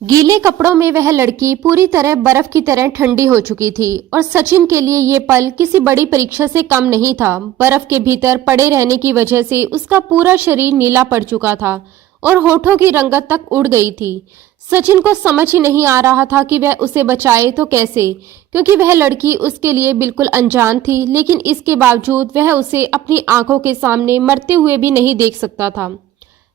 गीले कपड़ों में वह लड़की पूरी तरह बर्फ की तरह ठंडी हो चुकी थी और सचिन के लिए ये पल किसी बड़ी परीक्षा से कम नहीं था। बर्फ के भीतर पड़े रहने की वजह से उसका पूरा शरीर नीला पड़ चुका था और होठों की रंगत तक उड़ गई थी। सचिन को समझ ही नहीं आ रहा था कि वह उसे बचाए तो कैसे, क्योंकि वह लड़की उसके लिए बिल्कुल अनजान थी। लेकिन इसके बावजूद वह उसे अपनी आंखों के सामने मरते हुए भी नहीं देख सकता था।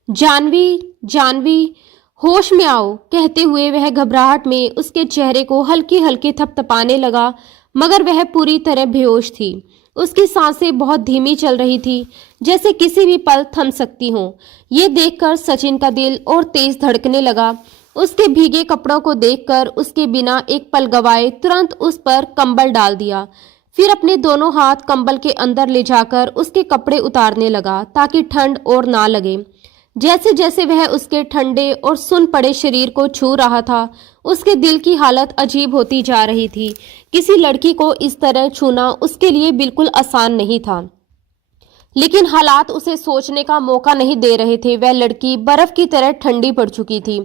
जानवी, जानवी, होश में आओ, कहते हुए वह घबराहट में उसके चेहरे को हल्की हल्की थपथपाने लगा, मगर वह पूरी तरह बेहोश थी। उसकी सांसें बहुत धीमी चल रही थी, जैसे किसी भी पल थम सकती हों। ये देखकर सचिन का दिल और तेज धड़कने लगा। उसके भीगे कपड़ों को देखकर उसके बिना एक पल गवाए तुरंत उस पर कंबल डाल दिया। फिर अपने दोनों हाथ कंबल के अंदर ले जाकर उसके कपड़े उतारने लगा ताकि ठंड और ना लगे। जैसे जैसे वह उसके ठंडे और सुन पड़े शरीर को छू रहा था, उसके दिल की हालत अजीब होती जा रही थी। किसी लड़की को इस तरह छूना उसके लिए बिल्कुल आसान नहीं था, लेकिन हालात उसे सोचने का मौका नहीं दे रहे थे। वह लड़की बर्फ की तरह ठंडी पड़ चुकी थी।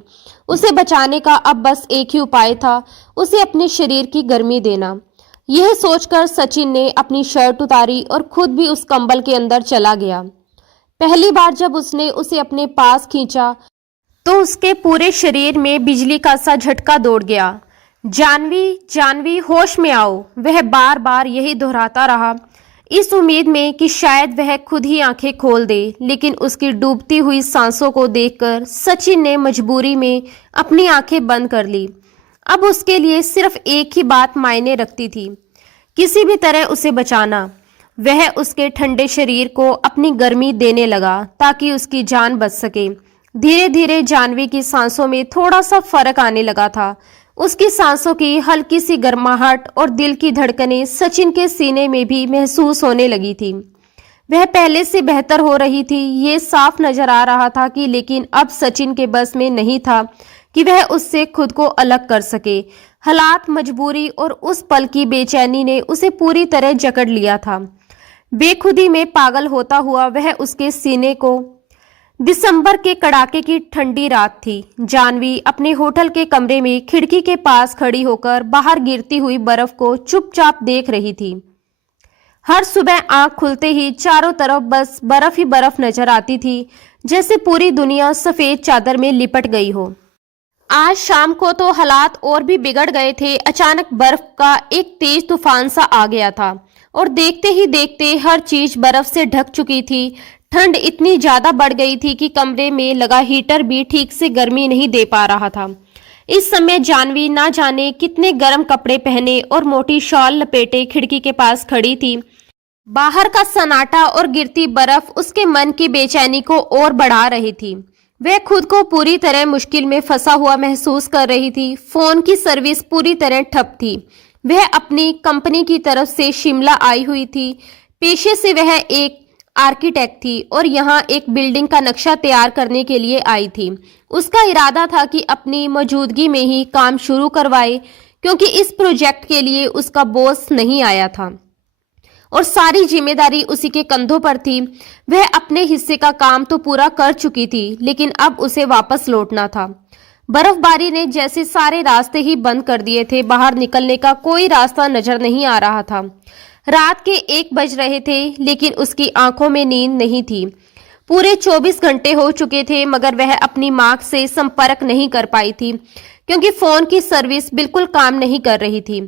उसे बचाने का अब बस एक ही उपाय था, उसे अपने शरीर की गर्मी देना। यह सोचकर सचिन ने अपनी शर्ट उतारी और खुद भी उस कंबल के अंदर चला गया। पहली बार जब उसने उसे अपने पास खींचा तो उसके पूरे शरीर में बिजली का सा झटका दौड़ गया। जानवी, जानवी, होश में आओ, वह बार बार यही दोहराता रहा, इस उम्मीद में कि शायद वह खुद ही आंखें खोल दे। लेकिन उसकी डूबती हुई सांसों को देखकर सचिन ने मजबूरी में अपनी आंखें बंद कर ली। अब उसके लिए सिर्फ एक ही बात मायने रखती थी, किसी भी तरह उसे बचाना। वह उसके ठंडे शरीर को अपनी गर्मी देने लगा ताकि उसकी जान बच सके। धीरे धीरे जानवी की सांसों में थोड़ा सा फर्क आने लगा था। उसकी सांसों की हल्की सी गर्माहट और दिल की धड़कनें सचिन के सीने में भी महसूस होने लगी थी। वह पहले से बेहतर हो रही थी, ये साफ नजर आ रहा था कि लेकिन अब सचिन के बस में नहीं था कि वह उससे खुद को अलग कर सके। हालात, मजबूरी और उस पल की बेचैनी ने उसे पूरी तरह जकड़ लिया था। बेखुदी में पागल होता हुआ वह उसके सीने को। दिसंबर के कड़ाके की ठंडी रात थी। जानवी अपने होटल के कमरे में खिड़की के पास खड़ी होकर बाहर गिरती हुई बर्फ को चुपचाप देख रही थी। हर सुबह आंख खुलते ही चारों तरफ बस बर्फ ही बर्फ नजर आती थी, जैसे पूरी दुनिया सफेद चादर में लिपट गई हो। आज शाम को तो हालात और भी बिगड़ गए थे। अचानक बर्फ का एक तेज तूफान सा आ गया था और देखते ही देखते हर चीज बर्फ से ढक चुकी थी। ठंड इतनी ज्यादा बढ़ गई थी कि कमरे में लगा हीटर भी ठीक से गर्मी नहीं दे पा रहा था। इस समय जानवी ना जाने कितने गर्म कपड़े पहने और मोटी शॉल लपेटे खिड़की के पास खड़ी थी। बाहर का सन्नाटा और गिरती बर्फ उसके मन की बेचैनी को और बढ़ा रही थी। वह खुद को पूरी तरह मुश्किल में फंसा हुआ महसूस कर रही थी। फोन की सर्विस पूरी तरह ठप थी। वह अपनी कंपनी की तरफ से शिमला आई हुई थी। पेशे से वह एक आर्किटेक्ट थी और यहाँ एक बिल्डिंग का नक्शा तैयार करने के लिए आई थी। उसका इरादा था कि अपनी मौजूदगी में ही काम शुरू करवाए, क्योंकि इस प्रोजेक्ट के लिए उसका बॉस नहीं आया था और सारी जिम्मेदारी उसी के कंधों पर थी। वह अपने हिस्से का काम तो पूरा कर चुकी थी, लेकिन अब उसे वापस लौटना था। बर्फबारी ने जैसे सारे रास्ते ही बंद कर दिए थे। बाहर निकलने का कोई रास्ता नजर नहीं आ रहा था। रात के 1 बज रहे थे, लेकिन उसकी आंखों में नींद नहीं थी। पूरे 24 घंटे हो चुके थे, मगर वह अपनी मां से संपर्क नहीं कर पाई थी, क्योंकि फोन की सर्विस बिल्कुल काम नहीं कर रही थी।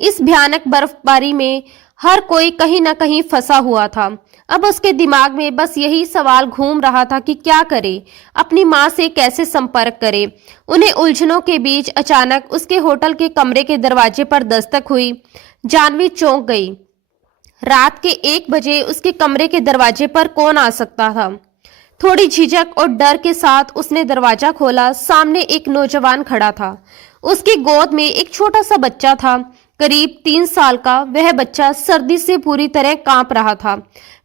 इस भयानक बर्फबारी में हर कोई कहीं ना कहीं फंसा हुआ था। अब उसके दिमाग में बस यही सवाल घूम रहा था कि क्या करे, अपनी मां से कैसे संपर्क करे। उन्हें उलझनों के बीच अचानक उसके होटल के कमरे के दरवाजे पर दस्तक हुई। जानवी चौंक गई। रात के 1 बजे उसके कमरे के दरवाजे पर कौन आ सकता था? थोड़ी झिझक और डर के साथ उसने दरवाजा खोला। सामने एक नौजवान खड़ा था। उसकी गोद में एक छोटा सा बच्चा था, करीब 3 साल का। वह बच्चा सर्दी से पूरी तरह कांप रहा था।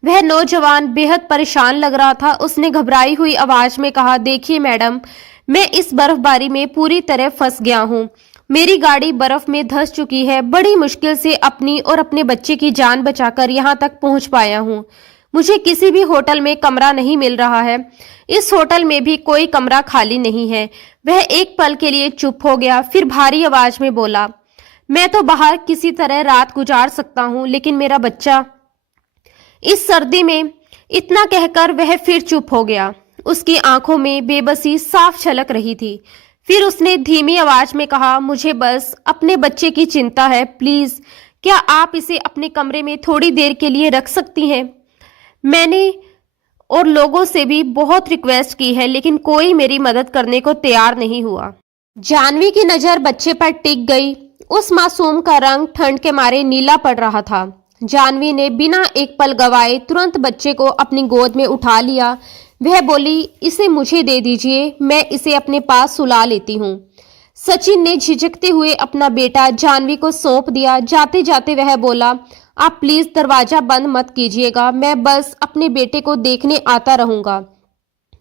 वह नौजवान बेहद परेशान लग रहा था। उसने घबराई हुई आवाज में कहा, देखिए मैडम, मैं इस बर्फबारी में पूरी तरह फंस गया हूँ। मेरी गाड़ी बर्फ में धंस चुकी है। बड़ी मुश्किल से अपनी और अपने बच्चे की जान बचाकर यहाँ तक पहुँच पाया हूँ। मुझे किसी भी होटल में कमरा नहीं मिल रहा है। इस होटल में भी कोई कमरा खाली नहीं है। वह एक पल के लिए चुप हो गया, फिर भारी आवाज में बोला, मैं तो बाहर किसी तरह रात गुजार सकता हूँ, लेकिन मेरा बच्चा। इस सर्दी में इतना कहकर वह फिर चुप हो गया। उसकी आंखों में बेबसी साफ झलक रही थी। फिर उसने धीमी आवाज में कहा, मुझे बस अपने बच्चे की चिंता है, प्लीज क्या आप इसे अपने कमरे में थोड़ी देर के लिए रख सकती हैं? मैंने और लोगों से भी बहुत रिक्वेस्ट की है, लेकिन कोई मेरी मदद करने को तैयार नहीं हुआ। जानवी की नजर बच्चे पर टिक गई। उस मासूम का रंग ठंड के मारे नीला पड़ रहा था। जानवी ने बिना एक पल गवाए तुरंत बच्चे को अपनी गोद में उठा लिया। वह बोली, इसे मुझे दे दीजिए, मैं इसे अपने पास सुला लेती हूँ। सचिन ने झिझकते हुए अपना बेटा जानवी को सौंप दिया। जाते जाते वह बोला, आप प्लीज दरवाजा बंद मत कीजिएगा, मैं बस अपने बेटे को देखने आता रहूंगा।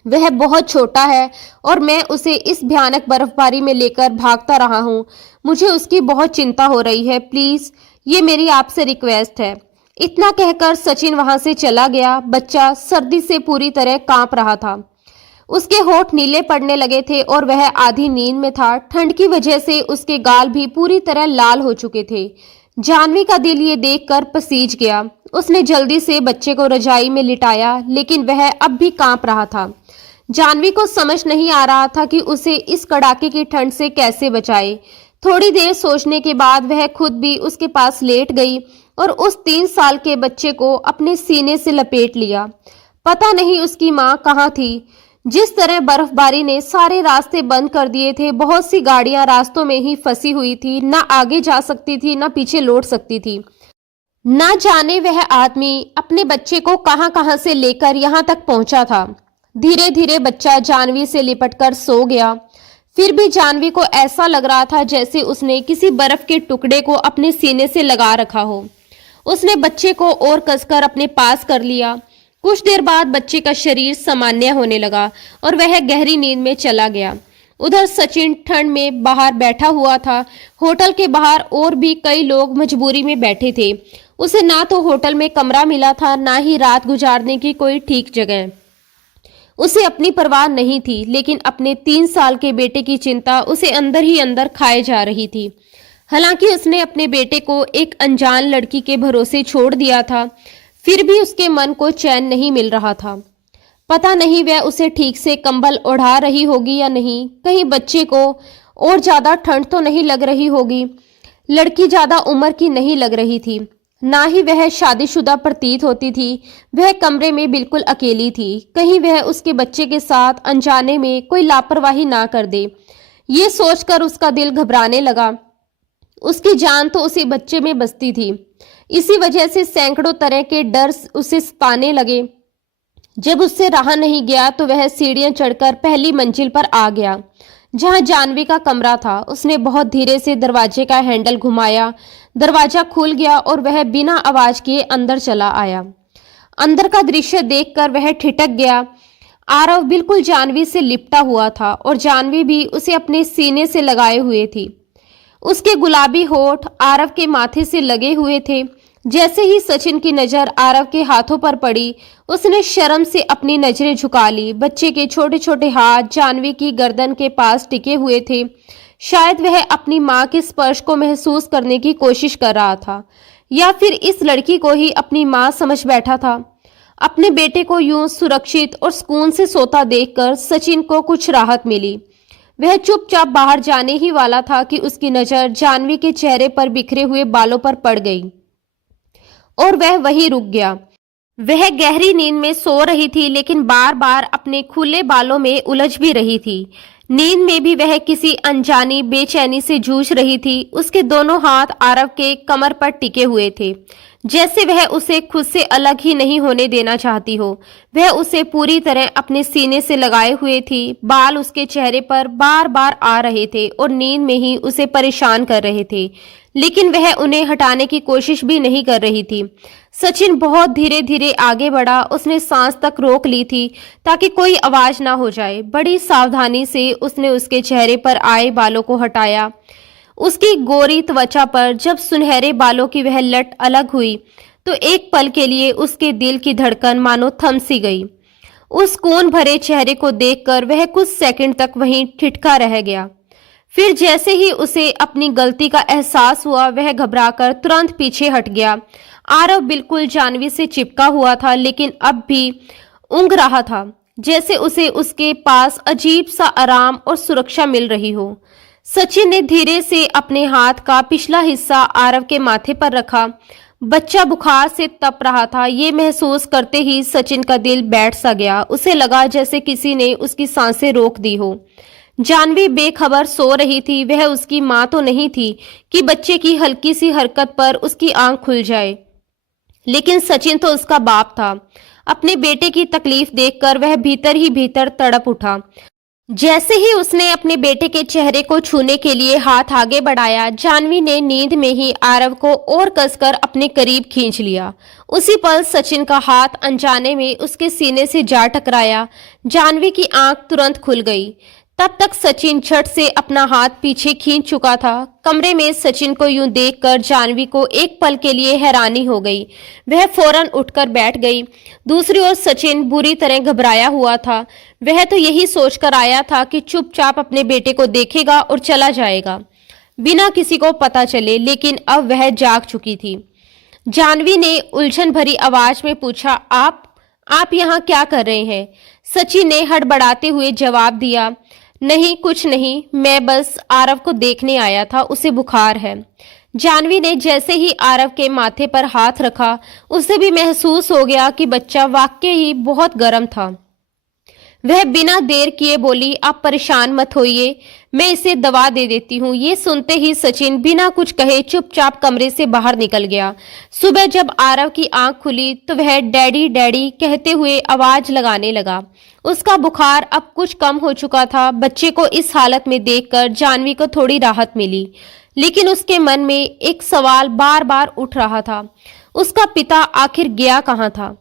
वह बहुत छोटा है और मैं उसे इस भयानक बर्फबारी में लेकर भागता रहा हूँ। मुझे उसकी बहुत चिंता हो रही है, प्लीज ये मेरी आपसे रिक्वेस्ट है। इतना कहकर सचिन वहां से चला गया। बच्चा सर्दी से पूरी तरह कांप रहा था। उसके होठ नीले पड़ने लगे थे और वह आधी नींद में था। ठंड की वजह से उसके गाल भी पूरी तरह लाल हो चुके थे। जानवी का दिल ये देखकर पसीज गया। उसने जल्दी से बच्चे को रजाई में लिटाया, लेकिन वह अब भी कांप रहा था। जानवी को समझ नहीं आ रहा था कि उसे इस कड़ाके की ठंड से कैसे बचाए। थोड़ी देर सोचने के बाद वह खुद भी उसके पास लेट गई और उस 3 साल के बच्चे को अपने सीने से लपेट लिया। पता नहीं उसकी माँ कहाँ थी। जिस तरह बर्फबारी ने सारे रास्ते बंद कर दिए थे, बहुत सी गाड़ियां रास्तों में ही फंसी हुई थी, ना आगे जा सकती थी ना पीछे लौट सकती थी। ना जाने वह आदमी अपने बच्चे को कहां कहां से लेकर यहां तक पहुंचा था। धीरे धीरे बच्चा जानवी से लिपटकर सो गया। फिर भी जानवी को ऐसा लग रहा था जैसे उसने किसी बर्फ के टुकड़े को अपने सीने से लगा रखा हो। उसने बच्चे को और कसकर अपने पास कर लिया। कुछ देर बाद बच्चे का शरीर सामान्य होने लगा और वह गहरी नींद में चला गया। उधर सचिन ठंड में बाहर बैठा हुआ था। होटल के बाहर और भी कई लोग मजबूरी में बैठे थे। उसे ना तो होटल में कमरा मिला था, ना ही रात गुजारने की कोई ठीक जगह। उसे अपनी परवाह नहीं थी, लेकिन अपने 3 साल के बेटे की चिंता उसे अंदर ही अंदर खाए जा रही थी। हालांकि उसने अपने बेटे को एक अनजान लड़की के भरोसे छोड़ दिया था, फिर भी उसके मन को चैन नहीं मिल रहा था। पता नहीं वह उसे ठीक से कंबल ओढ़ा रही होगी या नहीं। कहीं बच्चे को और ज्यादा ठंड तो नहीं लग रही होगी। लड़की ज्यादा उम्र की नहीं लग रही थी, ना ही वह शादीशुदा प्रतीत होती थी। वह कमरे में बिल्कुल अकेली थी। कहीं वह उसके बच्चे के साथ अनजाने में कोई लापरवाही ना कर दे। ये सोचकर उसका दिल घबराने लगा। उसकी जान तो उसी बच्चे में बसती थी। इसी वजह से सैकड़ों तरह के डर उसे सताने लगे। जब उससे रहा नहीं गया तो वह सीढ़ियां चढ़कर पहली मंजिल पर आ गया, जहां जानवी का कमरा था। उसने बहुत धीरे से दरवाजे का हैंडल घुमाया। दरवाजा खुल गया और वह बिना आवाज किए अंदर चला आया। अंदर का दृश्य देखकर वह ठिठक गया। आरव बिल्कुल जानवी से लिपटा हुआ था और जानवी भी उसे अपने सीने से लगाए हुए थी। उसके गुलाबी होठ आरव के माथे से लगे हुए थे। जैसे ही सचिन की नजर आरव के हाथों पर पड़ी, उसने शर्म से अपनी नजरें झुका ली। बच्चे के छोटे छोटे हाथ जानवी की गर्दन के पास टिके हुए थे। शायद वह अपनी मां के स्पर्श को महसूस करने की कोशिश कर रहा था, या फिर इस लड़की को ही अपनी मां समझ बैठा था। अपने बेटे को यूं सुरक्षित और सुकून से सोता देखकर सचिन को कुछ राहत मिली। वह चुपचाप बाहर जाने ही वाला था कि उसकी नजर जानवी के चेहरे पर बिखरे हुए बालों पर पड़ गई और वह वहीं रुक गया। वह गहरी नींद में सो रही थी, लेकिन बार बार अपने खुले बालों में उलझ भी रही थी। नींद में भी वह किसी अनजानी बेचैनी से जूझ रही थी। उसके दोनों हाथ आरव के कमर पर टिके हुए थे, जैसे वह उसे खुद से अलग ही नहीं होने देना चाहती हो। वह उसे पूरी तरह अपने सीने से लगाए हुए थी। बाल उसके चेहरे पर बार बार आ रहे थे और नींद में ही उसे परेशान कर रहे थे, लेकिन वह उन्हें हटाने की कोशिश भी नहीं कर रही थी। सचिन बहुत धीरे धीरे आगे बढ़ा। उसने सांस तक रोक ली थी ताकि कोई आवाज ना हो जाए। बड़ी सावधानी से उसने उसके चेहरे पर आए बालों को हटाया। उसकी गोरी त्वचा पर जब सुनहरे बालों की वह लट अलग हुई तो एक पल के लिए उसके दिल की धड़कन मानो थम सी गई। उस खून भरे चेहरे को देखकर वह कुछ सेकंड तक वहीं ठिठका रह गया। फिर जैसे ही उसे अपनी गलती का एहसास हुआ, वह घबराकर तुरंत पीछे हट गया। आरव बिल्कुल जाह्नवी से चिपका हुआ था, लेकिन अब भी ऊँघ रहा था, जैसे उसे उसके पास अजीब सा आराम और सुरक्षा मिल रही हो। सचिन ने धीरे से अपने हाथ का पिछला हिस्सा आरव के माथे पर रखा। बच्चा बुखार से तप रहा था। ये महसूस करते ही सचिन का दिल बैठ सा गया। उसे लगा जैसे किसी ने उसकी सांसें रोक दी हो। जाह्नवी बेखबर सो रही थी। वह उसकी माँ तो नहीं थी कि बच्चे की हल्की सी हरकत पर उसकी आंख खुल जाए, लेकिन सचिन तो उसका बाप था। अपने बेटे की तकलीफ देखकर वह भीतर ही भीतर तड़प उठा। जैसे ही उसने अपने बेटे के चेहरे को छूने के लिए हाथ आगे बढ़ाया, जाह्नवी ने नींद में ही आरव को और कसकर अपने करीब खींच लिया। उसी पल सचिन का हाथ अनजाने में उसके सीने से जा टकराया। जाह्नवी की आंख तुरंत खुल गई। तब तक सचिन झट से अपना हाथ पीछे खींच चुका था। कमरे में सचिन को यूं देखकर जाह्नवी को एक पल के लिए हैरानी हो गई। वह फौरन उठकर बैठ गई। दूसरी ओर सचिन बुरी तरह घबराया हुआ था। वह तो यही सोचकर आया था कि चुपचाप अपने बेटे को देखेगा और चला जाएगा, बिना किसी को पता चले, लेकिन अब वह जाग चुकी थी। जाह्नवी ने उलझन भरी आवाज में पूछा, आप यहाँ क्या कर रहे हैं? सचिन ने हड़बड़ाते हुए जवाब दिया, नहीं कुछ नहीं, मैं बस आरव को देखने आया था, उसे बुखार है। जाह्नवी ने जैसे ही आरव के माथे पर हाथ रखा, उसे भी महसूस हो गया कि बच्चा वाकई ही बहुत गर्म था। वह बिना देर किए बोली, आप परेशान मत होइए, मैं इसे दवा दे देती हूँ। ये सुनते ही सचिन बिना कुछ कहे चुपचाप कमरे से बाहर निकल गया। सुबह जब आरव की आंख खुली तो वह डैडी डैडी कहते हुए आवाज लगाने लगा। उसका बुखार अब कुछ कम हो चुका था। बच्चे को इस हालत में देखकर जाह्नवी को थोड़ी राहत मिली, लेकिन उसके मन में एक सवाल बार बार उठ रहा था, उसका पिता आखिर गया कहाँ था?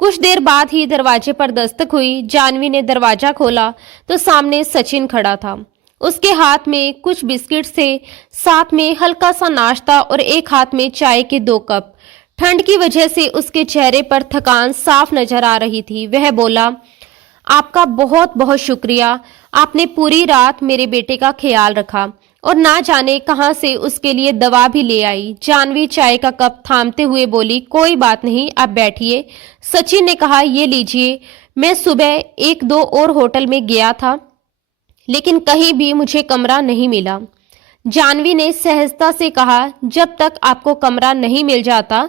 कुछ देर बाद ही दरवाजे पर दस्तक हुई। जाह्नवी ने दरवाजा खोला तो सामने सचिन खड़ा था। उसके हाथ में कुछ बिस्किट थे, साथ में हल्का सा नाश्ता और एक हाथ में चाय के 2 कप। ठंड की वजह से उसके चेहरे पर थकान साफ नजर आ रही थी। वह बोला, आपका बहुत बहुत शुक्रिया, आपने पूरी रात मेरे बेटे का ख्याल रखा और ना जाने कहां से उसके लिए दवा भी ले आई। जाह्नवी चाय का कप थामते हुए बोली, कोई बात नहीं, आप बैठिए। सचिन ने कहा, ये लीजिए, मैं सुबह 1-2 और होटल में गया था, लेकिन कहीं भी मुझे कमरा नहीं मिला। जाह्नवी ने सहजता से कहा, जब तक आपको कमरा नहीं मिल जाता,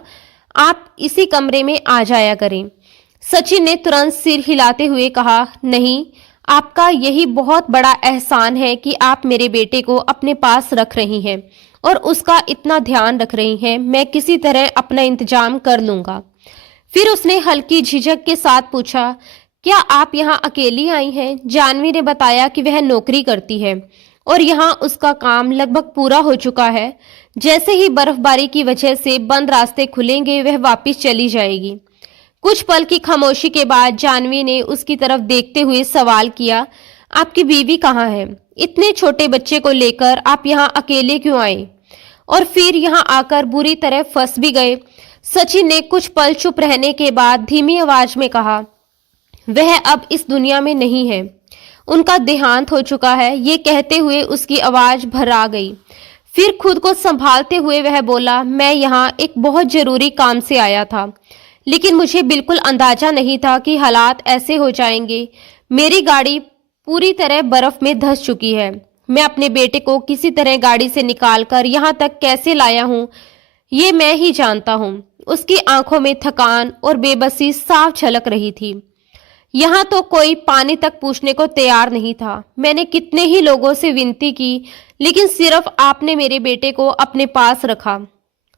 आप इसी कमरे में आ जाया करें। सचिन ने तुरंत सिर हिलाते हुए कहा, नहीं, आपका यही बहुत बड़ा एहसान है कि आप मेरे बेटे को अपने पास रख रही हैं और उसका इतना ध्यान रख रही हैं। मैं किसी तरह अपना इंतजाम कर लूंगा। फिर उसने हल्की झिझक के साथ पूछा, क्या आप यहाँ अकेली आई हैं? जाह्नवी ने बताया कि वह नौकरी करती है और यहाँ उसका काम लगभग पूरा हो चुका है। जैसे ही बर्फबारी की वजह से बंद रास्ते खुलेंगे, वह वापस चली जाएगी। कुछ पल की खामोशी के बाद जाह्नवी ने उसकी तरफ देखते हुए सवाल किया, आपकी बीवी कहाँ है? इतने छोटे बच्चे को लेकर आप यहाँ अकेले क्यों आए और फिर यहाँ आकर बुरी तरह फंस भी गए? सचिन ने कुछ पल चुप रहने के बाद धीमी आवाज में कहा, वह अब इस दुनिया में नहीं है, उनका देहांत हो चुका है। ये कहते हुए उसकी आवाज भर्रा गई। फिर खुद को संभालते हुए वह बोला, मैं यहाँ एक बहुत जरूरी काम से आया था, लेकिन मुझे बिल्कुल अंदाजा नहीं था कि हालात ऐसे हो जाएंगे। मेरी गाड़ी पूरी तरह बर्फ में धंस चुकी है। मैं अपने बेटे को किसी तरह गाड़ी से निकालकर यहाँ तक कैसे लाया हूँ, ये मैं ही जानता हूँ। उसकी आंखों में थकान और बेबसी साफ झलक रही थी। यहाँ तो कोई पानी तक पूछने को तैयार नहीं था। मैंने कितने ही लोगों से विनती की, लेकिन सिर्फ आपने मेरे बेटे को अपने पास रखा।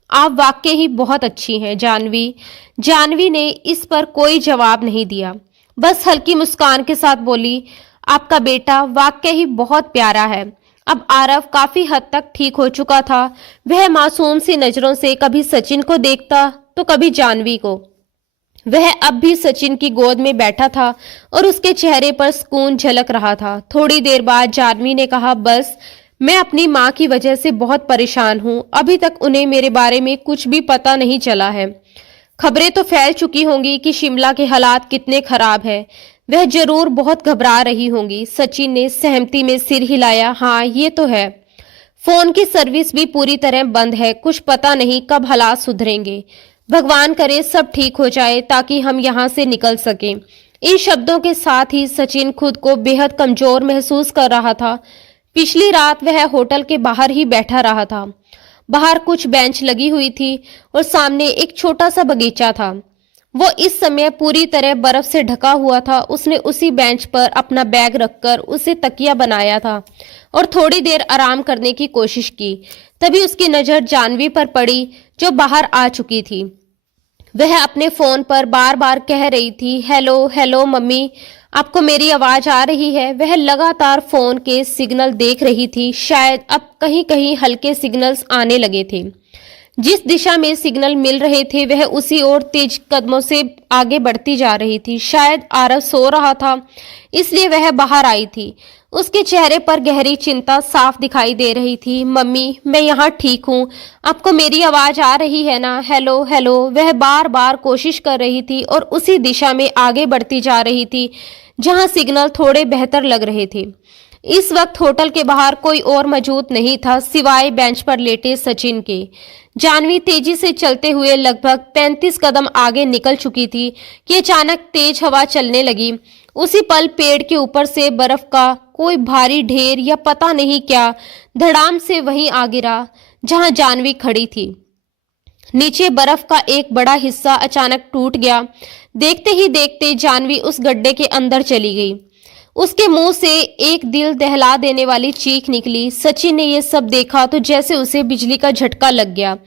आप वाकई ही बहुत अच्छी हैं जाह्नवी। जाह्नवी ने इस पर कोई जवाब नहीं दिया, बस हल्की मुस्कान के साथ बोली, आपका बेटा वाकई ही बहुत प्यारा है। अब आरव काफी हद तक ठीक हो चुका था। वह मासूम सी नजरों से कभी सचिन को देखता तो कभी जाह्नवी को। वह अब भी सचिन की गोद में बैठा था और उसके चेहरे पर सुकून झलक रहा था। थोड़ी देर बाद जाह्नवी ने कहा, बस मैं अपनी माँ की वजह से बहुत परेशान हूँ। अभी तक उन्हें मेरे बारे में कुछ भी पता नहीं चला है। खबरें तो फैल चुकी होंगी कि शिमला के हालात कितने खराब हैं। वह जरूर बहुत घबरा रही होंगी। सचिन ने सहमति में सिर हिलाया। हाँ, ये तो है। फोन की सर्विस भी पूरी तरह बंद है। कुछ पता नहीं कब हालात सुधरेंगे। भगवान करे सब ठीक हो जाए ताकि हम यहाँ से निकल सकें। इन शब्दों के साथ ही सचिन खुद को बेहद कमजोर महसूस कर रहा था। पिछली रात वह होटल के बाहर ही बैठा रहा था। बाहर कुछ बेंच लगी हुई थी और सामने एक छोटा सा बगीचा था। वो इस समय पूरी तरह बर्फ से ढका हुआ था। उसने उसी बेंच पर अपना बैग रखकर उसे तकिया बनाया था और थोड़ी देर आराम करने की कोशिश की। तभी उसकी नजर जानवी पर पड़ी, जो बाहर आ चुकी थी। वह अपने फोन पर बार बार कह रही थी, हेलो हेलो मम्मी, आपको मेरी आवाज आ रही है। वह लगातार फोन के सिग्नल देख रही थी। शायद अब कहीं कहीं हल्के सिग्नल्स आने लगे थे। जिस दिशा में सिग्नल मिल रहे थे वह उसी ओर तेज कदमों से आगे बढ़ती जा रही थी। शायद आरव सो रहा था, इसलिए वह बाहर आई थी। उसके चेहरे पर गहरी चिंता साफ दिखाई दे रही थी। मम्मी, मैं यहाँ ठीक हूँ, आपको मेरी आवाज आ रही है ना? Hello hello. वह बार बार कोशिश कर रही थी और उसी दिशा में आगे बढ़ती जा रही थी जहाँ सिग्नल थोड़े बेहतर लग रहे थे। इस वक्त होटल के बाहर कोई और मौजूद नहीं था सिवाय बेंच पर लेटे सचिन के। जानवी तेजी से चलते हुए लगभग 35 कदम आगे निकल चुकी थी कि अचानक तेज हवा चलने लगी। उसी पल पेड़ के ऊपर से बर्फ का कोई भारी ढेर या पता नहीं क्या धड़ाम से वहीं आ गिरा जहां जानवी खड़ी थी। नीचे बर्फ का एक बड़ा हिस्सा अचानक टूट गया। देखते ही देखते जानवी उस गड्ढे के अंदर चली गई। उसके मुंह से एक दिल दहला देने वाली चीख निकली। सचिन ने यह सब देखा तो जैसे उसे बिजली का झटका लग गया।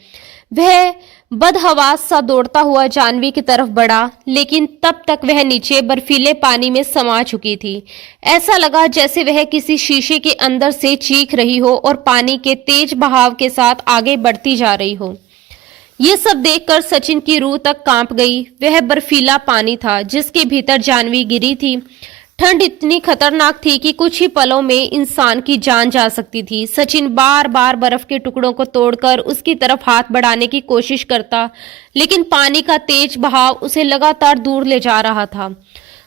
वह बदहवास सा दौड़ता हुआ जानवी की तरफ बढ़ा, लेकिन तब तक वह नीचे बर्फीले पानी में समा चुकी थी। ऐसा लगा जैसे वह किसी शीशे के अंदर से चीख रही हो और पानी के तेज बहाव के साथ आगे बढ़ती जा रही हो। ये सब देखकर सचिन की रूह तक कांप गई। वह बर्फीला पानी था जिसके भीतर जानवी गिरी थी। ठंड इतनी खतरनाक थी कि कुछ ही पलों में इंसान की जान जा सकती थी। सचिन बार बार बर्फ के टुकड़ों को तोड़कर उसकी तरफ हाथ बढ़ाने की कोशिश करता, लेकिन पानी का तेज बहाव उसे लगातार दूर ले जा रहा था।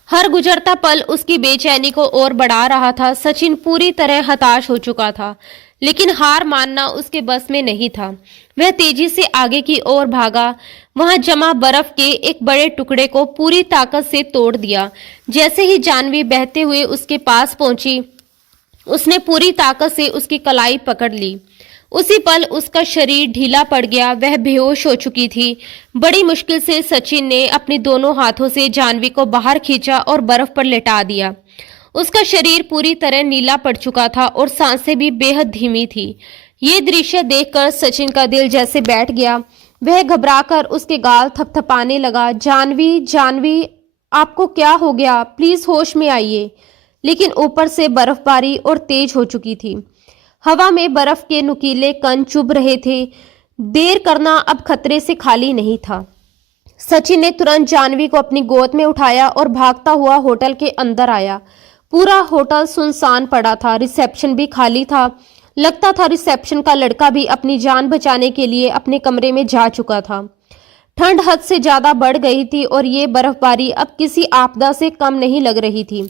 हर गुजरता पल उसकी बेचैनी को और बढ़ा रहा था। सचिन पूरी तरह हताश हो चुका था, लेकिन हार मानना उसके बस में नहीं था। वह तेजी से आगे की ओर भागा। वहां जमा बर्फ के एक बड़े टुकड़े को पूरी ताकत से तोड़ दिया। जैसे ही जानवी बहते हुए उसके पास पहुंची, उसने पूरी ताकत से उसकी कलाई पकड़ ली। उसी पल उसका शरीर ढीला पड़ गया। वह बेहोश हो चुकी थी। बड़ी मुश्किल से सचिन ने अपने दोनों हाथों से जानवी को बाहर खींचा और बर्फ पर लेटा दिया। उसका शरीर पूरी तरह नीला पड़ चुका था और सांसें भी बेहद धीमी थी। ये दृश्य देखकर सचिन का दिल जैसे बैठ गया। वह घबराकर उसके गाल थपथपाने लगा। जानवी, जानवी, आपको क्या हो गया? प्लीज होश में आइए। लेकिन ऊपर से बर्फबारी और तेज हो चुकी थी। हवा में बर्फ के नुकीले कण चुभ रहे थे। देर करना अब खतरे से खाली नहीं था। सचिन ने तुरंत जानवी को अपनी गोद में उठाया और भागता हुआ होटल के अंदर आया। पूरा होटल सुनसान पड़ा था। रिसेप्शन भी खाली था। लगता था रिसेप्शन का लड़का भी अपनी जान बचाने के लिए अपने कमरे में जा चुका था। ठंड हद से ज्यादा बढ़ गई थी और ये बर्फबारी अब किसी आपदा से कम नहीं लग रही थी।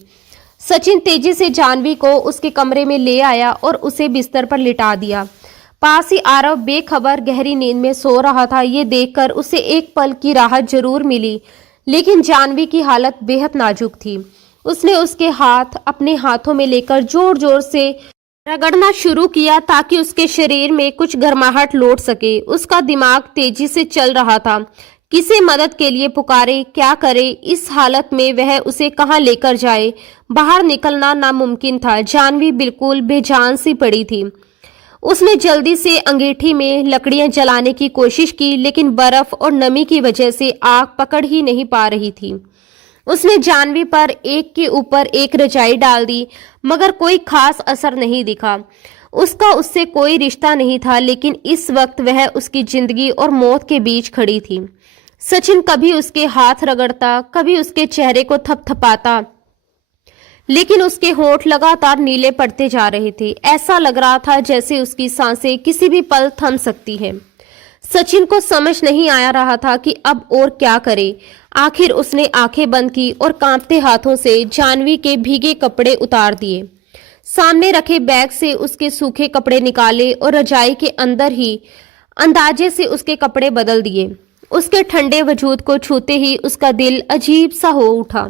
सचिन तेजी से जानवी को उसके कमरे में ले आया और उसे बिस्तर पर लिटा दिया। पास ही आरव बेखबर गहरी नींद में सो रहा था। ये देखकर उसे एक पल की राहत जरूर मिली, लेकिन जानवी की हालत बेहद नाजुक थी। उसने उसके हाथ अपने हाथों में लेकर जोर जोर से रगड़ना शुरू किया ताकि उसके शरीर में कुछ गर्माहट लौट सके। उसका दिमाग तेजी से चल रहा था। किसे मदद के लिए पुकारे, क्या करे? इस हालत में वह उसे कहां लेकर जाए? बाहर निकलना नामुमकिन था। जानवी बिल्कुल बेजान सी पड़ी थी। उसने जल्दी से अंगीठी में लकड़ियां जलाने की कोशिश की, लेकिन बर्फ और नमी की वजह से आग पकड़ ही नहीं पा रही थी। उसने जानवी पर एक के ऊपर एक रजाई डाल दी, मगर कोई खास असर नहीं दिखा। उसका उससे कोई रिश्ता नहीं था, लेकिन इस वक्त वह उसकी जिंदगी और मौत के बीच खड़ी थी। सचिन कभी उसके हाथ रगड़ता, कभी उसके चेहरे को थपथपाता, लेकिन उसके होंठ लगातार नीले पड़ते जा रहे थे। ऐसा लग रहा था जैसे उसकी सांसें किसी भी पल थम सकती हैं। सचिन को समझ नहीं आ रहा था कि अब और क्या करे। आखिर उसने आंखें बंद की और कांपते हाथों से जानवी के भीगे कपड़े उतार दिए। सामने रखे बैग से उसके सूखे कपड़े निकाले और रजाई के अंदर ही अंदाजे से उसके कपड़े बदल दिए। उसके ठंडे वजूद को छूते ही उसका दिल अजीब सा हो उठा।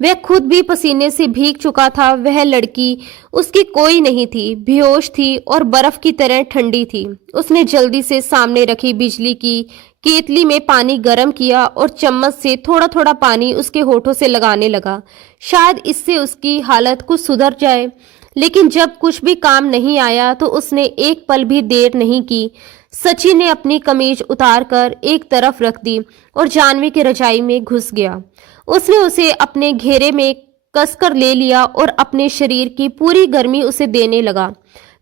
वह खुद भी पसीने से भीग चुका था। वह लड़की उसकी कोई नहीं थी, बेहोश थी और बर्फ की तरह ठंडी थी। उसने जल्दी से सामने रखी बिजली की केतली में पानी गर्म किया और चम्मच से थोड़ा थोड़ा पानी उसके होठों से लगाने लगा। शायद इससे उसकी हालत कुछ सुधर जाए। लेकिन जब कुछ भी काम नहीं आया तो उसने एक पल भी देर नहीं की। सचिन ने अपनी कमीज उतारकर एक तरफ रख दी और जानवी की रजाई में घुस गया। उसने उसे अपने घेरे में कसकर ले लिया और अपने शरीर की पूरी गर्मी उसे देने लगा।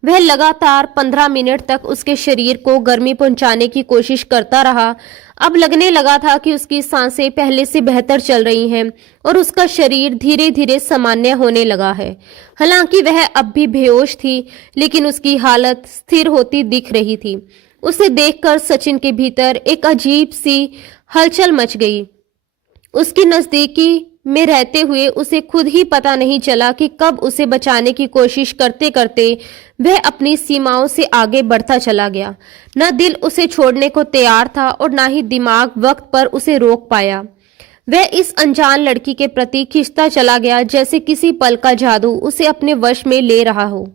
वह लगातार 15 मिनट तक उसके शरीर को गर्मी पहुंचाने की कोशिश करता रहा। अब लगने लगा था कि उसकी सांसें पहले से बेहतर चल रही हैं और उसका शरीर धीरे धीरे सामान्य होने लगा है। हालांकि वह अब भी बेहोश थी, लेकिन उसकी हालत स्थिर होती दिख रही थी। उसे देखकर सचिन के भीतर एक अजीब सी हलचल मच गई। उसकी नजदीकी में रहते हुए उसे खुद ही पता नहीं चला कि कब उसे बचाने की कोशिश करते करते वह अपनी सीमाओं से आगे बढ़ता चला गया। न दिल उसे छोड़ने को तैयार था और न ही दिमाग वक्त पर उसे रोक पाया। वह इस अनजान लड़की के प्रति खिंचता चला गया, जैसे किसी पल का जादू उसे अपने वश में ले रहा हो।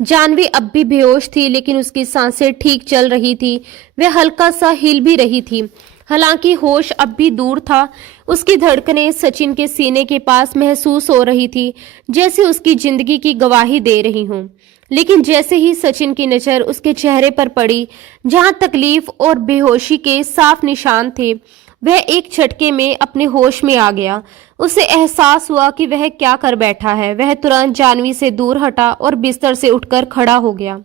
जानवी अब भी बेहोश थी, लेकिन उसकी सांसें ठीक चल रही थी। वह हल्का सा हिल भी रही थी। हालांकि होश अब भी दूर था। उसकी धड़कनें सचिन के सीने के पास महसूस हो रही थी, जैसे उसकी जिंदगी की गवाही दे रही हों। लेकिन जैसे ही सचिन की नजर उसके चेहरे पर पड़ी, जहां तकलीफ और बेहोशी के साफ निशान थे, वह एक झटके में अपने होश में आ गया। उसे एहसास हुआ कि वह क्या कर बैठा है। वह तुरंत जानवी से दूर हटा और बिस्तर से उठकर खड़ा हो गया।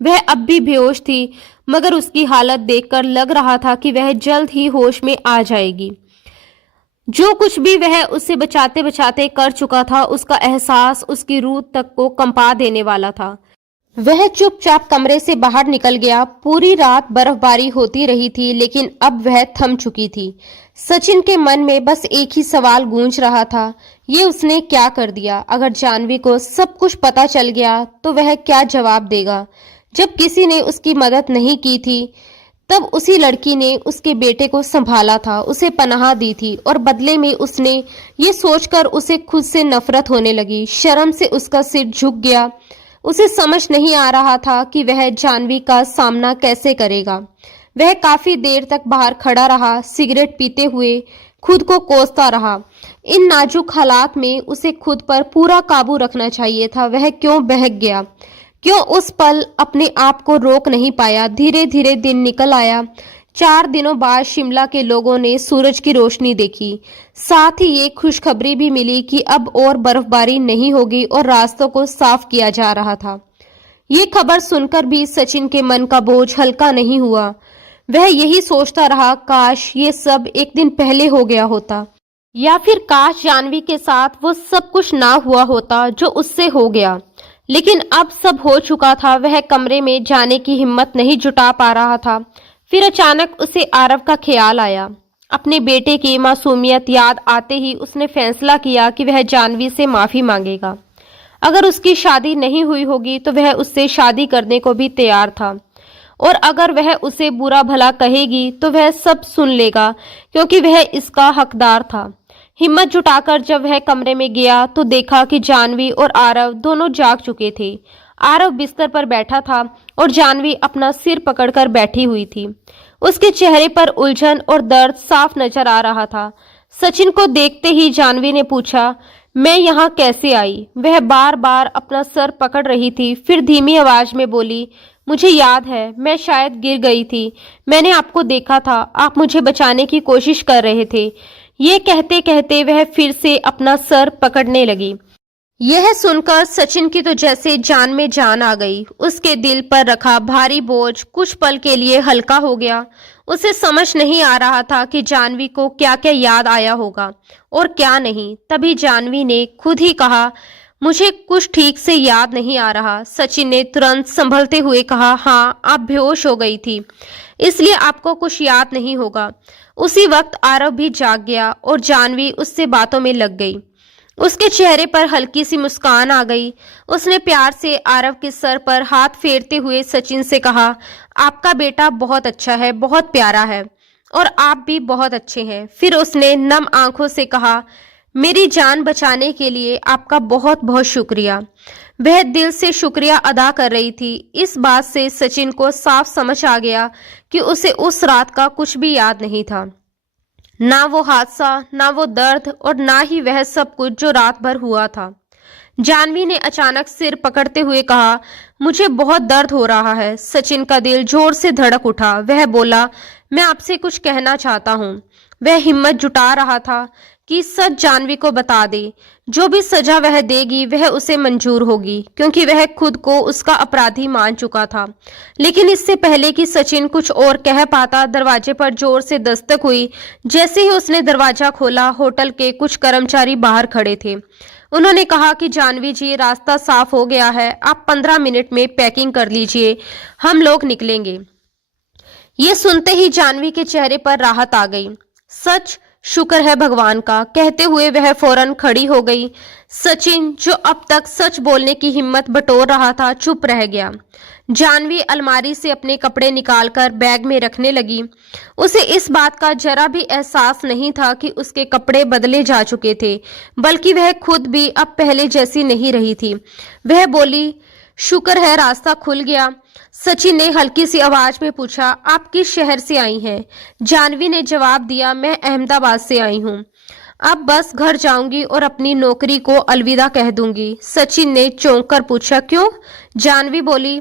वह अब भी बेहोश थी, मगर उसकी हालत देखकर लग रहा था कि वह जल्द ही होश में आ जाएगी। जो कुछ भी वह उससे बचाते बचाते कर चुका था, उसका एहसास उसकी रूह तक को कंपा देने वाला था। वह चुपचाप कमरे से बाहर निकल गया। पूरी रात बर्फबारी होती रही थी, लेकिन अब वह थम चुकी थी। सचिन के मन में बस एक ही सवाल गूंज रहा था, ये उसने क्या कर दिया? अगर जानवी को सब कुछ पता चल गया तो वह क्या जवाब देगा? जब किसी ने उसकी मदद नहीं की थी, तब उसी लड़की ने उसके बेटे को संभाला था, उसे पनाह दी थी, और बदले में उसने ये सोचकर उसे खुद से नफरत होने लगी। शर्म से उसका सिर झुक गया। उसे समझ नहीं आ रहा था कि वह जानवी का सामना कैसे करेगा। वह काफी देर तक बाहर खड़ा रहा, सिगरेट पीते हुए खुद को कोसता रहा। इन नाजुक हालात में उसे खुद पर पूरा काबू रखना चाहिए था। वह क्यों बहक गया? क्यों उस पल अपने आप को रोक नहीं पाया? धीरे धीरे दिन निकल आया। 4 दिनों बाद शिमला के लोगों ने सूरज की रोशनी देखी। साथ ही ये खुशखबरी भी मिली कि अब और बर्फबारी नहीं होगी और रास्तों को साफ किया जा रहा था। ये खबर सुनकर भी सचिन के मन का बोझ हल्का नहीं हुआ। वह यही सोचता रहा, काश ये सब एक दिन पहले हो गया होता, या फिर काश जानवी के साथ वो सब कुछ ना हुआ होता जो उससे हो गया। लेकिन अब सब हो चुका था। वह कमरे में जाने की हिम्मत नहीं जुटा पा रहा था। फिर अचानक उसे आरव का ख्याल आया। अपने बेटे की मासूमियत याद आते ही उसने फैसला किया कि वह जानवी से माफी मांगेगा। अगर उसकी शादी नहीं हुई होगी तो वह उससे शादी करने को भी तैयार था, और अगर वह उसे बुरा भला कहेगी तो वह सब सुन लेगा, क्योंकि वह इसका हकदार था। हिम्मत जुटाकर जब वह कमरे में गया तो देखा कि जानवी और आरव दोनों जाग चुके थे। आरव बिस्तर पर बैठा था और जानवी अपना सिर पकड़कर बैठी हुई थी। उसके चेहरे पर उलझन और दर्द साफ नजर आ रहा था। सचिन को देखते ही जानवी ने पूछा, मैं यहाँ कैसे आई? वह बार बार अपना सर पकड़ रही थी। फिर धीमी आवाज में बोली, मुझे याद है, मैं शायद गिर गई थी। मैंने आपको देखा था, आप मुझे बचाने की कोशिश कर रहे थे। ये कहते कहते वह फिर से अपना सर पकड़ने लगी। यह सुनकर सचिन की तो जैसे जान में जान आ गई। उसके दिल पर रखा भारी बोझ कुछ पल के लिए हल्का हो गया। उसे समझ नहीं आ रहा था कि जानवी को क्या क्या याद आया होगा और क्या नहीं। तभी जानवी ने खुद ही कहा, मुझे कुछ ठीक से याद नहीं आ रहा। सचिन ने तुरंत संभलते हुए कहा, हाँ, आप बेहोश हो गई थी, इसलिए आपको कुछ याद नहीं होगा। उसी वक्त आरव भी जाग गया और जानवी उससे बातों में लग गई। उसके चेहरे पर हल्की सी मुस्कान आ गई। उसने प्यार से आरव के सर पर हाथ फेरते हुए सचिन से कहा, आपका बेटा बहुत अच्छा है, बहुत प्यारा है और आप भी बहुत अच्छे हैं। फिर उसने नम आंखों से कहा, मेरी जान बचाने के लिए आपका बहुत बहुत शुक्रिया। वह दिल से शुक्रिया अदा कर रही थी। इस बात से सचिन को साफ समझ आ गया कि उसे उस रात का कुछ भी याद नहीं था, ना वो हादसा, ना वो दर्द और ना ही वह सब कुछ जो रात भर हुआ था। जानवी ने अचानक सिर पकड़ते हुए कहा, मुझे बहुत दर्द हो रहा है। सचिन का दिल जोर से धड़क उठा। वह बोला, मैं आपसे कुछ कहना चाहता हूँ। वह हिम्मत जुटा रहा था कि सच जानवी को बता दे। जो भी सजा वह देगी वह उसे मंजूर होगी, क्योंकि वह खुद को उसका अपराधी मान चुका था। लेकिन इससे पहले कि सचिन कुछ और कह पाता, दरवाजे पर जोर से दस्तक हुई। जैसे ही उसने दरवाजा खोला, होटल के कुछ कर्मचारी बाहर खड़े थे। उन्होंने कहा कि जानवी जी, रास्ता साफ हो गया है, आप 15 मिनट में पैकिंग कर लीजिए, हम लोग निकलेंगे। ये सुनते ही जानवी के चेहरे पर राहत आ गई। सच, शुक्र है भगवान का, कहते हुए वह फौरन खड़ी हो गई। सचिन, जो अब तक सच बोलने की हिम्मत बटोर रहा था, चुप रह गया। जानवी अलमारी से अपने कपड़े निकालकर बैग में रखने लगी। उसे इस बात का जरा भी एहसास नहीं था कि उसके कपड़े बदले जा चुके थे, बल्कि वह खुद भी अब पहले जैसी नहीं रही थी। वह बोली, शुक्र है रास्ता खुल गया। सचिन ने हल्की सी आवाज में पूछा, आप किस शहर से आई हैं? जानवी ने जवाब दिया, मैं अहमदाबाद से आई हूँ। अब बस घर जाऊंगी और अपनी नौकरी को अलविदा कह दूंगी। सचिन ने चौंक कर पूछा, क्यों? जानवी बोली,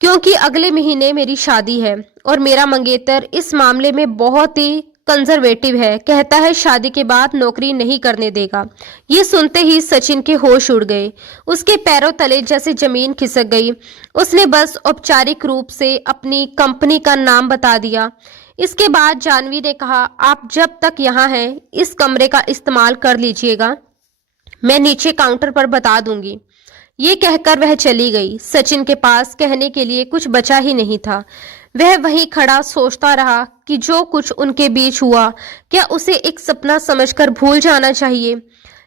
क्योंकि अगले महीने मेरी शादी है और मेरा मंगेतर इस मामले में बहुत ही कंजर्वेटिव है। कहता है शादी के बाद नौकरी नहीं करने देगा। ये सुनते ही सचिन के होश उड़ गए। उसके पैरों तले जैसे जमीन खिसक गई। उसने बस औपचारिक रूप से अपनी कंपनी का नाम बता दिया। इसके बाद जानवी ने कहा, आप जब तक यहाँ हैं इस कमरे का इस्तेमाल कर लीजिएगा, मैं नीचे काउंटर पर बता दूंगी। ये कहकर वह चली गई। सचिन के पास कहने के लिए कुछ बचा ही नहीं था। वह वहीं खड़ा सोचता रहा कि जो कुछ उनके बीच हुआ, क्या उसे एक सपना समझकर भूल जाना चाहिए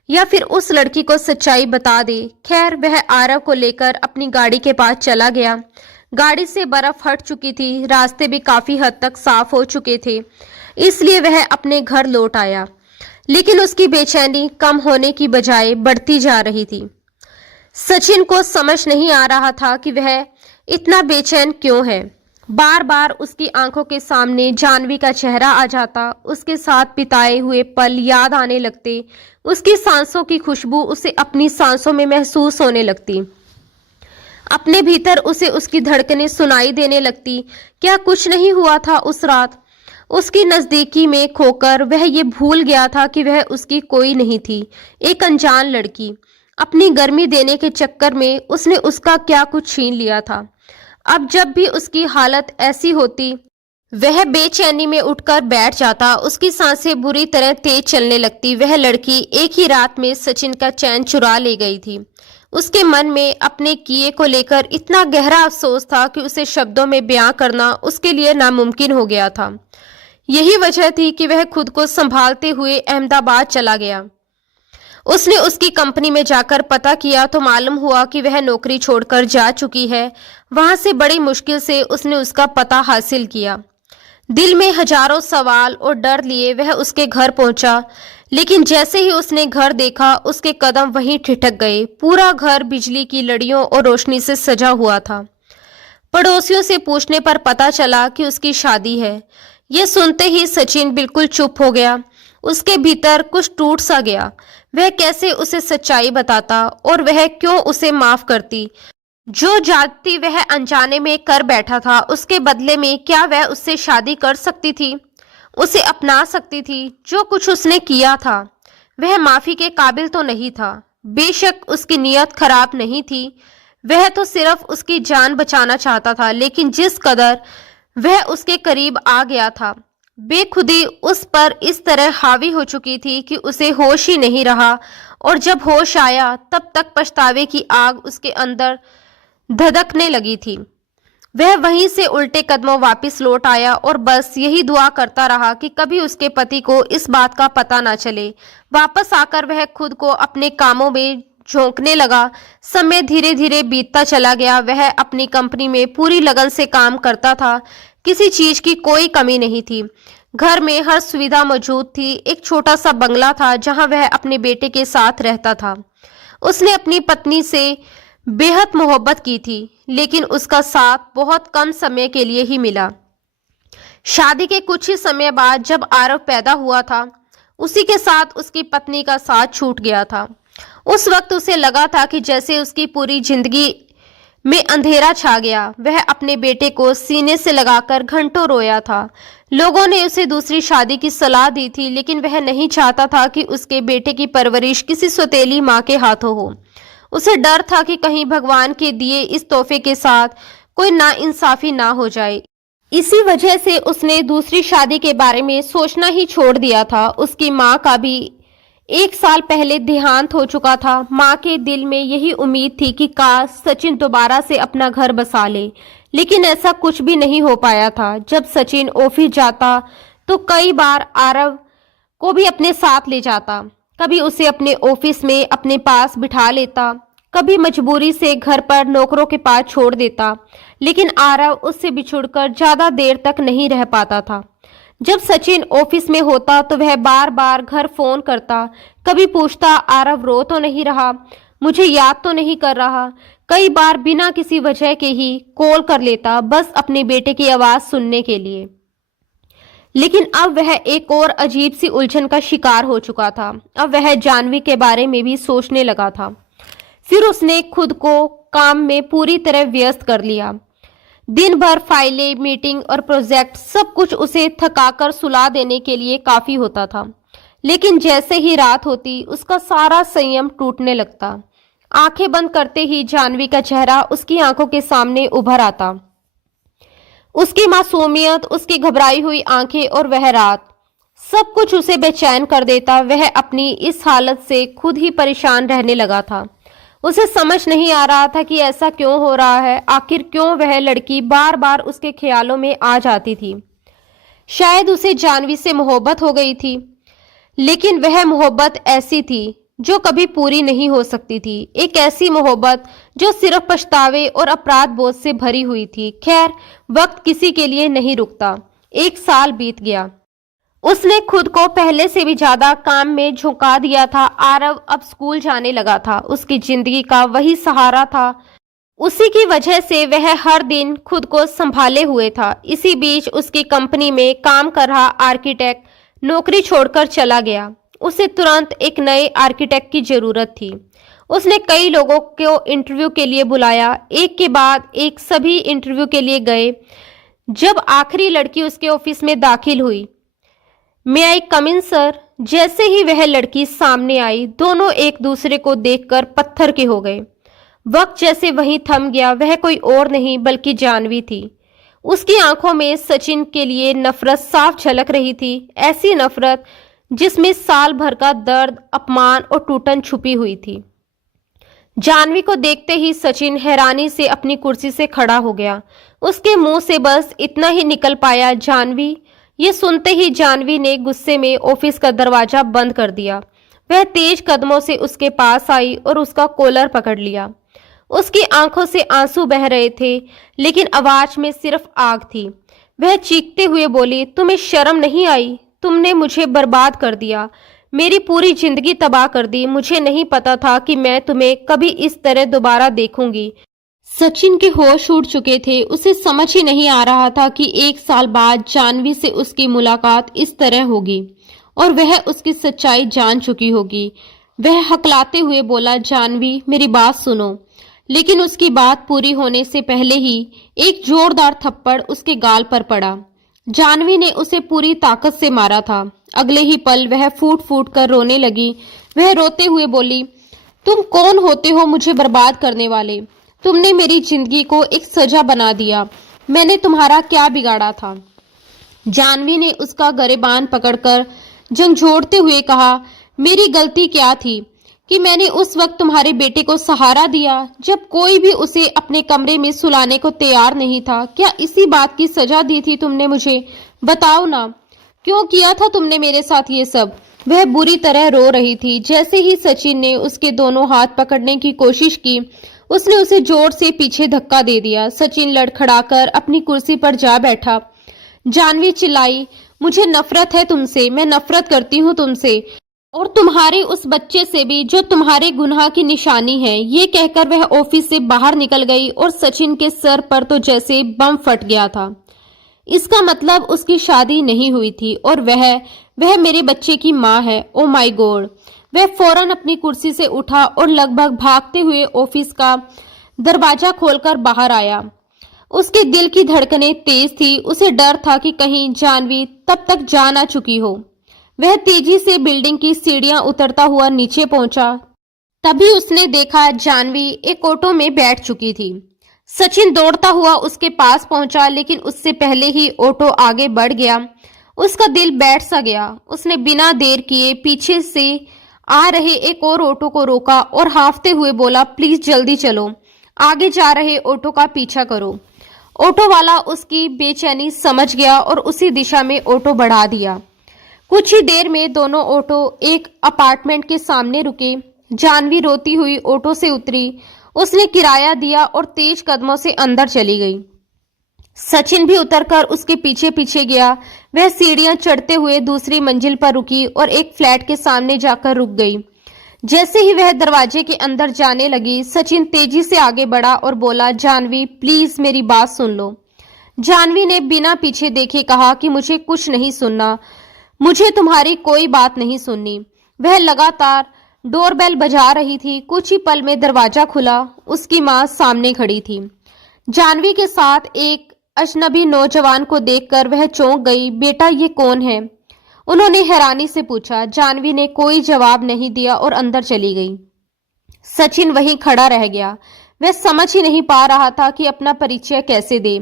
या फिर उस लड़की को सच्चाई बता दे। खैर, वह आरव को लेकर अपनी गाड़ी के पास चला गया। गाड़ी से बर्फ हट चुकी थी, रास्ते भी काफी हद तक साफ हो चुके थे, इसलिए वह अपने घर लौट आया। लेकिन उसकी बेचैनी कम होने की बजाय बढ़ती जा रही थी। सचिन को समझ नहीं आ रहा था कि वह इतना बेचैन क्यों है। बार बार उसकी आंखों के सामने जानवी का चेहरा आ जाता, उसके साथ बिताए हुए पल याद आने लगते, उसकी सांसों की खुशबू उसे अपनी सांसों में महसूस होने लगती, अपने भीतर उसे उसकी धड़कनें सुनाई देने लगती। क्या कुछ नहीं हुआ था उस रात? उसकी नजदीकी में खोकर वह ये भूल गया था कि वह उसकी कोई नहीं थी, एक अनजान लड़की। अपनी गर्मी देने के चक्कर में उसने उसका क्या कुछ छीन लिया था। अब जब भी उसकी हालत ऐसी होती, वह बेचैनी में उठकर बैठ जाता, उसकी सांसें बुरी तरह तेज चलने लगती। वह लड़की एक ही रात में सचिन का चैन चुरा ले गई थी। उसके मन में अपने किए को लेकर इतना गहरा अफसोस था कि उसे शब्दों में बयां करना उसके लिए नामुमकिन हो गया था। यही वजह थी कि वह खुद को संभालते हुए अहमदाबाद चला गया। उसने उसकी कंपनी में जाकर पता किया तो मालूम हुआ कि वह नौकरी छोड़कर जा चुकी है। वहां से बड़ी मुश्किल से उसने उसका पता हासिल किया। दिल में हजारों सवाल और डर लिए वह उसके घर पहुंचा, लेकिन जैसे ही उसने घर देखा, उसके कदम वहीं ठिठक गए। पूरा घर बिजली की लड़ियों और रोशनी से सजा हुआ था। पड़ोसियों से पूछने पर पता चला कि उसकी शादी है। यह सुनते ही सचिन बिल्कुल चुप हो गया। उसके भीतर कुछ टूट सा गया। वह कैसे उसे सच्चाई बताता और वह क्यों उसे माफ करती? जो जाति वह अनजाने में कर बैठा था, उसके बदले में क्या वह उससे शादी कर सकती थी, उसे अपना सकती थी? जो कुछ उसने किया था वह माफी के काबिल तो नहीं था। बेशक उसकी नीयत खराब नहीं थी, वह तो सिर्फ उसकी जान बचाना चाहता था, लेकिन जिस कदर वह उसके करीब आ गया था, बेखुदी उस पर इस तरह हावी हो चुकी थी कि उसे होश ही नहीं रहा। और जब होश आया तब तक पछतावे की आग उसके अंदर धधकने लगी थी। वह वहीं से उल्टे कदमों वापस लौट आया और बस यही दुआ करता रहा कि कभी उसके पति को इस बात का पता ना चले। वापस आकर वह खुद को अपने कामों में झोंकने लगा। समय धीरे धीरे बीतता चला गया। वह अपनी कंपनी में पूरी लगन से काम करता था। किसी चीज की कोई कमी नहीं थी। घर में हर सुविधा मौजूद थी। एक छोटा सा बंगला था जहां वह अपने बेटे के साथ रहता था। उसने अपनी पत्नी से बेहद मोहब्बत की थी, लेकिन उसका साथ बहुत कम समय के लिए ही मिला। शादी के कुछ ही समय बाद जब आरव पैदा हुआ था, उसी के साथ उसकी पत्नी का साथ छूट गया था। उस वक्त उसे लगा था कि जैसे उसकी पूरी जिंदगी में अंधेरा छा गया। वह अपने बेटे को सीने से लगाकर घंटों रोया था। लोगों ने उसे दूसरी शादी की सलाह दी थी, लेकिन वह नहीं चाहता था कि उसके बेटे की परवरिश किसी सौतेली माँ के हाथों हो। उसे डर था कि कहीं भगवान के दिए इस तोहफे के साथ कोई नाइंसाफी ना हो जाए। इसी वजह से उसने दूसरी शादी के बारे में सोचना ही छोड़ दिया था। उसकी माँ का भी 1 साल पहले देहांत हो चुका था। माँ के दिल में यही उम्मीद थी कि काश सचिन दोबारा से अपना घर बसा ले, लेकिन ऐसा कुछ भी नहीं हो पाया था। जब सचिन ऑफिस जाता तो कई बार आरव को भी अपने साथ ले जाता। कभी उसे अपने ऑफिस में अपने पास बिठा लेता, कभी मजबूरी से घर पर नौकरों के पास छोड़ देता, लेकिन आरव उससे बिछुड़कर ज्यादा देर तक नहीं रह पाता था। जब सचिन ऑफिस में होता तो वह बार बार घर फोन करता। कभी पूछता, आरव रो तो नहीं रहा, मुझे याद तो नहीं कर रहा। कई बार बिना किसी वजह के ही कॉल कर लेता, बस अपने बेटे की आवाज सुनने के लिए। लेकिन अब वह एक और अजीब सी उलझन का शिकार हो चुका था। अब वह जानवी के बारे में भी सोचने लगा था। फिर उसने खुद को काम में पूरी तरह व्यस्त कर लिया। दिन भर फाइलें, मीटिंग और प्रोजेक्ट, सब कुछ उसे थकाकर सुला देने के लिए काफी होता था। लेकिन जैसे ही रात होती, उसका सारा संयम टूटने लगता। आंखें बंद करते ही जानवी का चेहरा उसकी आंखों के सामने उभर आता। उसकी मासूमियत, उसकी घबराई हुई आंखें और वह रात, सब कुछ उसे बेचैन कर देता। वह अपनी इस हालत से खुद ही परेशान रहने लगा था। उसे समझ नहीं आ रहा था कि ऐसा क्यों हो रहा है। आखिर क्यों वह लड़की बार बार उसके ख्यालों में आ जाती थी। शायद उसे जानवी से मोहब्बत हो गई थी, लेकिन वह मोहब्बत ऐसी थी जो कभी पूरी नहीं हो सकती थी। एक ऐसी मोहब्बत जो सिर्फ पछतावे और अपराध बोध से भरी हुई थी। खैर, वक्त किसी के लिए नहीं रुकता। 1 साल बीत गया। उसने खुद को पहले से भी ज्यादा काम में झोंका दिया था। आरव अब स्कूल जाने लगा था। उसकी जिंदगी का वही सहारा था। उसी की वजह से वह हर दिन खुद को संभाले हुए था। इसी बीच उसकी कंपनी में काम कर रहा आर्किटेक्ट नौकरी छोड़कर चला गया। उसे तुरंत एक नए आर्किटेक्ट की जरूरत थी। उसने कई लोगों को इंटरव्यू के लिए बुलाया। एक के बाद एक सभी इंटरव्यू के लिए गए। जब आखिरी लड़की उसके ऑफिस में दाखिल हुई, मे आई कम इन सर, जैसे ही वह लड़की सामने आई, दोनों एक दूसरे को देखकर पत्थर के हो गए। वक्त जैसे वहीं थम गया। वह कोई और नहीं बल्कि जानवी थी। उसकी आंखों में सचिन के लिए नफरत साफ झलक रही थी। ऐसी नफरत जिसमें साल भर का दर्द, अपमान और टूटन छुपी हुई थी। जानवी को देखते ही सचिन हैरानी से अपनी कुर्सी से खड़ा हो गया। उसके मुंह से बस इतना ही निकल पाया, जानवी। ये सुनते ही जानवी ने गुस्से में ऑफिस का दरवाजा बंद कर दिया। वह तेज कदमों से उसके पास आई और उसका कॉलर पकड़ लिया। उसकी आंखों से आंसू बह रहे थे, लेकिन आवाज में सिर्फ आग थी। वह चीखते हुए बोली, तुम्हें शर्म नहीं आई? तुमने मुझे बर्बाद कर दिया, मेरी पूरी जिंदगी तबाह कर दी। मुझे नहीं पता था कि मैं तुम्हें कभी इस तरह दोबारा देखूंगी। सचिन के होश उड़ चुके थे। उसे समझ ही नहीं आ रहा था कि 1 साल बाद जानवी से उसकी मुलाकात इस तरह होगी और वह उसकी सच्चाई जान चुकी होगी। वह हकलाते हुए बोला, जानवी मेरी बात सुनो। लेकिन उसकी बात पूरी होने से पहले ही एक जोरदार थप्पड़ उसके गाल पर पड़ा। जानवी ने उसे पूरी ताकत से मारा था। अगले ही पल वह फूट फूट कर रोने लगी। वह रोते हुए बोली, तुम कौन होते हो मुझे बर्बाद करने वाले? तुमने मेरी जिंदगी को एक सजा बना दिया। मैंने तुम्हारा क्या बिगाड़ा था? जानवी ने उसका गरेबान पकड़कर झंझोड़ते हुए कहा, मेरी गलती क्या थी कि मैंने उस वक्त तुम्हारे बेटे को सहारा दिया जब कोई भी उसे अपने कमरे में सुलाने को तैयार नहीं था? क्या इसी बात की सजा दी थी तुमने मुझे? बताओ ना, क्यों किया था तुमने मेरे साथ ये सब? वह बुरी तरह रो रही थी। जैसे ही सचिन ने उसके दोनों हाथ पकड़ने की कोशिश की, उसने उसे जोर से पीछे धक्का दे दिया। सचिन लड़खड़ाकर अपनी कुर्सी पर जा बैठा। जानवी चिल्लाई, मुझे नफरत है तुमसे, मैं नफरत करती हूँ तुमसे और तुम्हारे उस बच्चे से भी जो तुम्हारे गुनाह की निशानी है। ये कहकर वह ऑफिस से बाहर निकल गई और सचिन के सर पर तो जैसे बम फट गया था। इसका मतलब उसकी शादी नहीं हुई थी और वह मेरे बच्चे की माँ है। Oh my God! वह फौरन अपनी कुर्सी से उठा और लगभग भागते हुए ऑफिस का दरवाजा खोलकर बाहर आया। उसके दिल की धड़कनें तेज थी। उसे डर था कि कहीं जानवी तब तक जा ना चुकी हो। वह तेजी से बिल्डिंग की सीढ़ियां उतरता हुआ नीचे पहुंचा। तभी उसने देखा जानवी एक ऑटो में बैठ चुकी थी। सचिन दौड़ता हुआ उसके पास पहुंचा, लेकिन उससे पहले ही ऑटो आगे बढ़ गया। उसका दिल बैठ सा गया। उसने बिना देर किए पीछे से आ रहे एक और ऑटो को रोका और हांफते हुए बोला, प्लीज जल्दी चलो, आगे जा रहे ऑटो का पीछा करो। ऑटो वाला उसकी बेचैनी समझ गया और उसी दिशा में ऑटो बढ़ा दिया। कुछ ही देर में दोनों ऑटो एक अपार्टमेंट के सामने रुके। जानवी रोती हुई ऑटो से उतरी। उसने किराया दिया और तेज कदमों से अंदर चली गई। सचिन भी उतरकर उसके पीछे पीछे गया। वह सीढ़ियां चढ़ते हुए दूसरी मंजिल पर रुकी और एक फ्लैट के सामने जाकर रुक गई। जैसे ही वह दरवाजे के अंदर जाने लगी, सचिन तेजी से आगे बढ़ा और बोला, जानवी प्लीज मेरी बात सुन लो। जानवी ने बिना पीछे देखे कहा कि मुझे कुछ नहीं सुनना, मुझे तुम्हारी कोई बात नहीं सुननी। वह लगातार डोरबेल बजा रही थी। कुछ ही पल में दरवाजा खुला। उसकी माँ सामने खड़ी थी। जानवी के साथ एक अजनबी नौजवान को देखकर वह चौंक गई। बेटा, ये कौन है? उन्होंने हैरानी से पूछा। जानवी ने कोई जवाब नहीं दिया और अंदर चली गई। सचिन वहीं खड़ा रह गया। वह समझ ही नहीं पा रहा था कि अपना परिचय कैसे दे।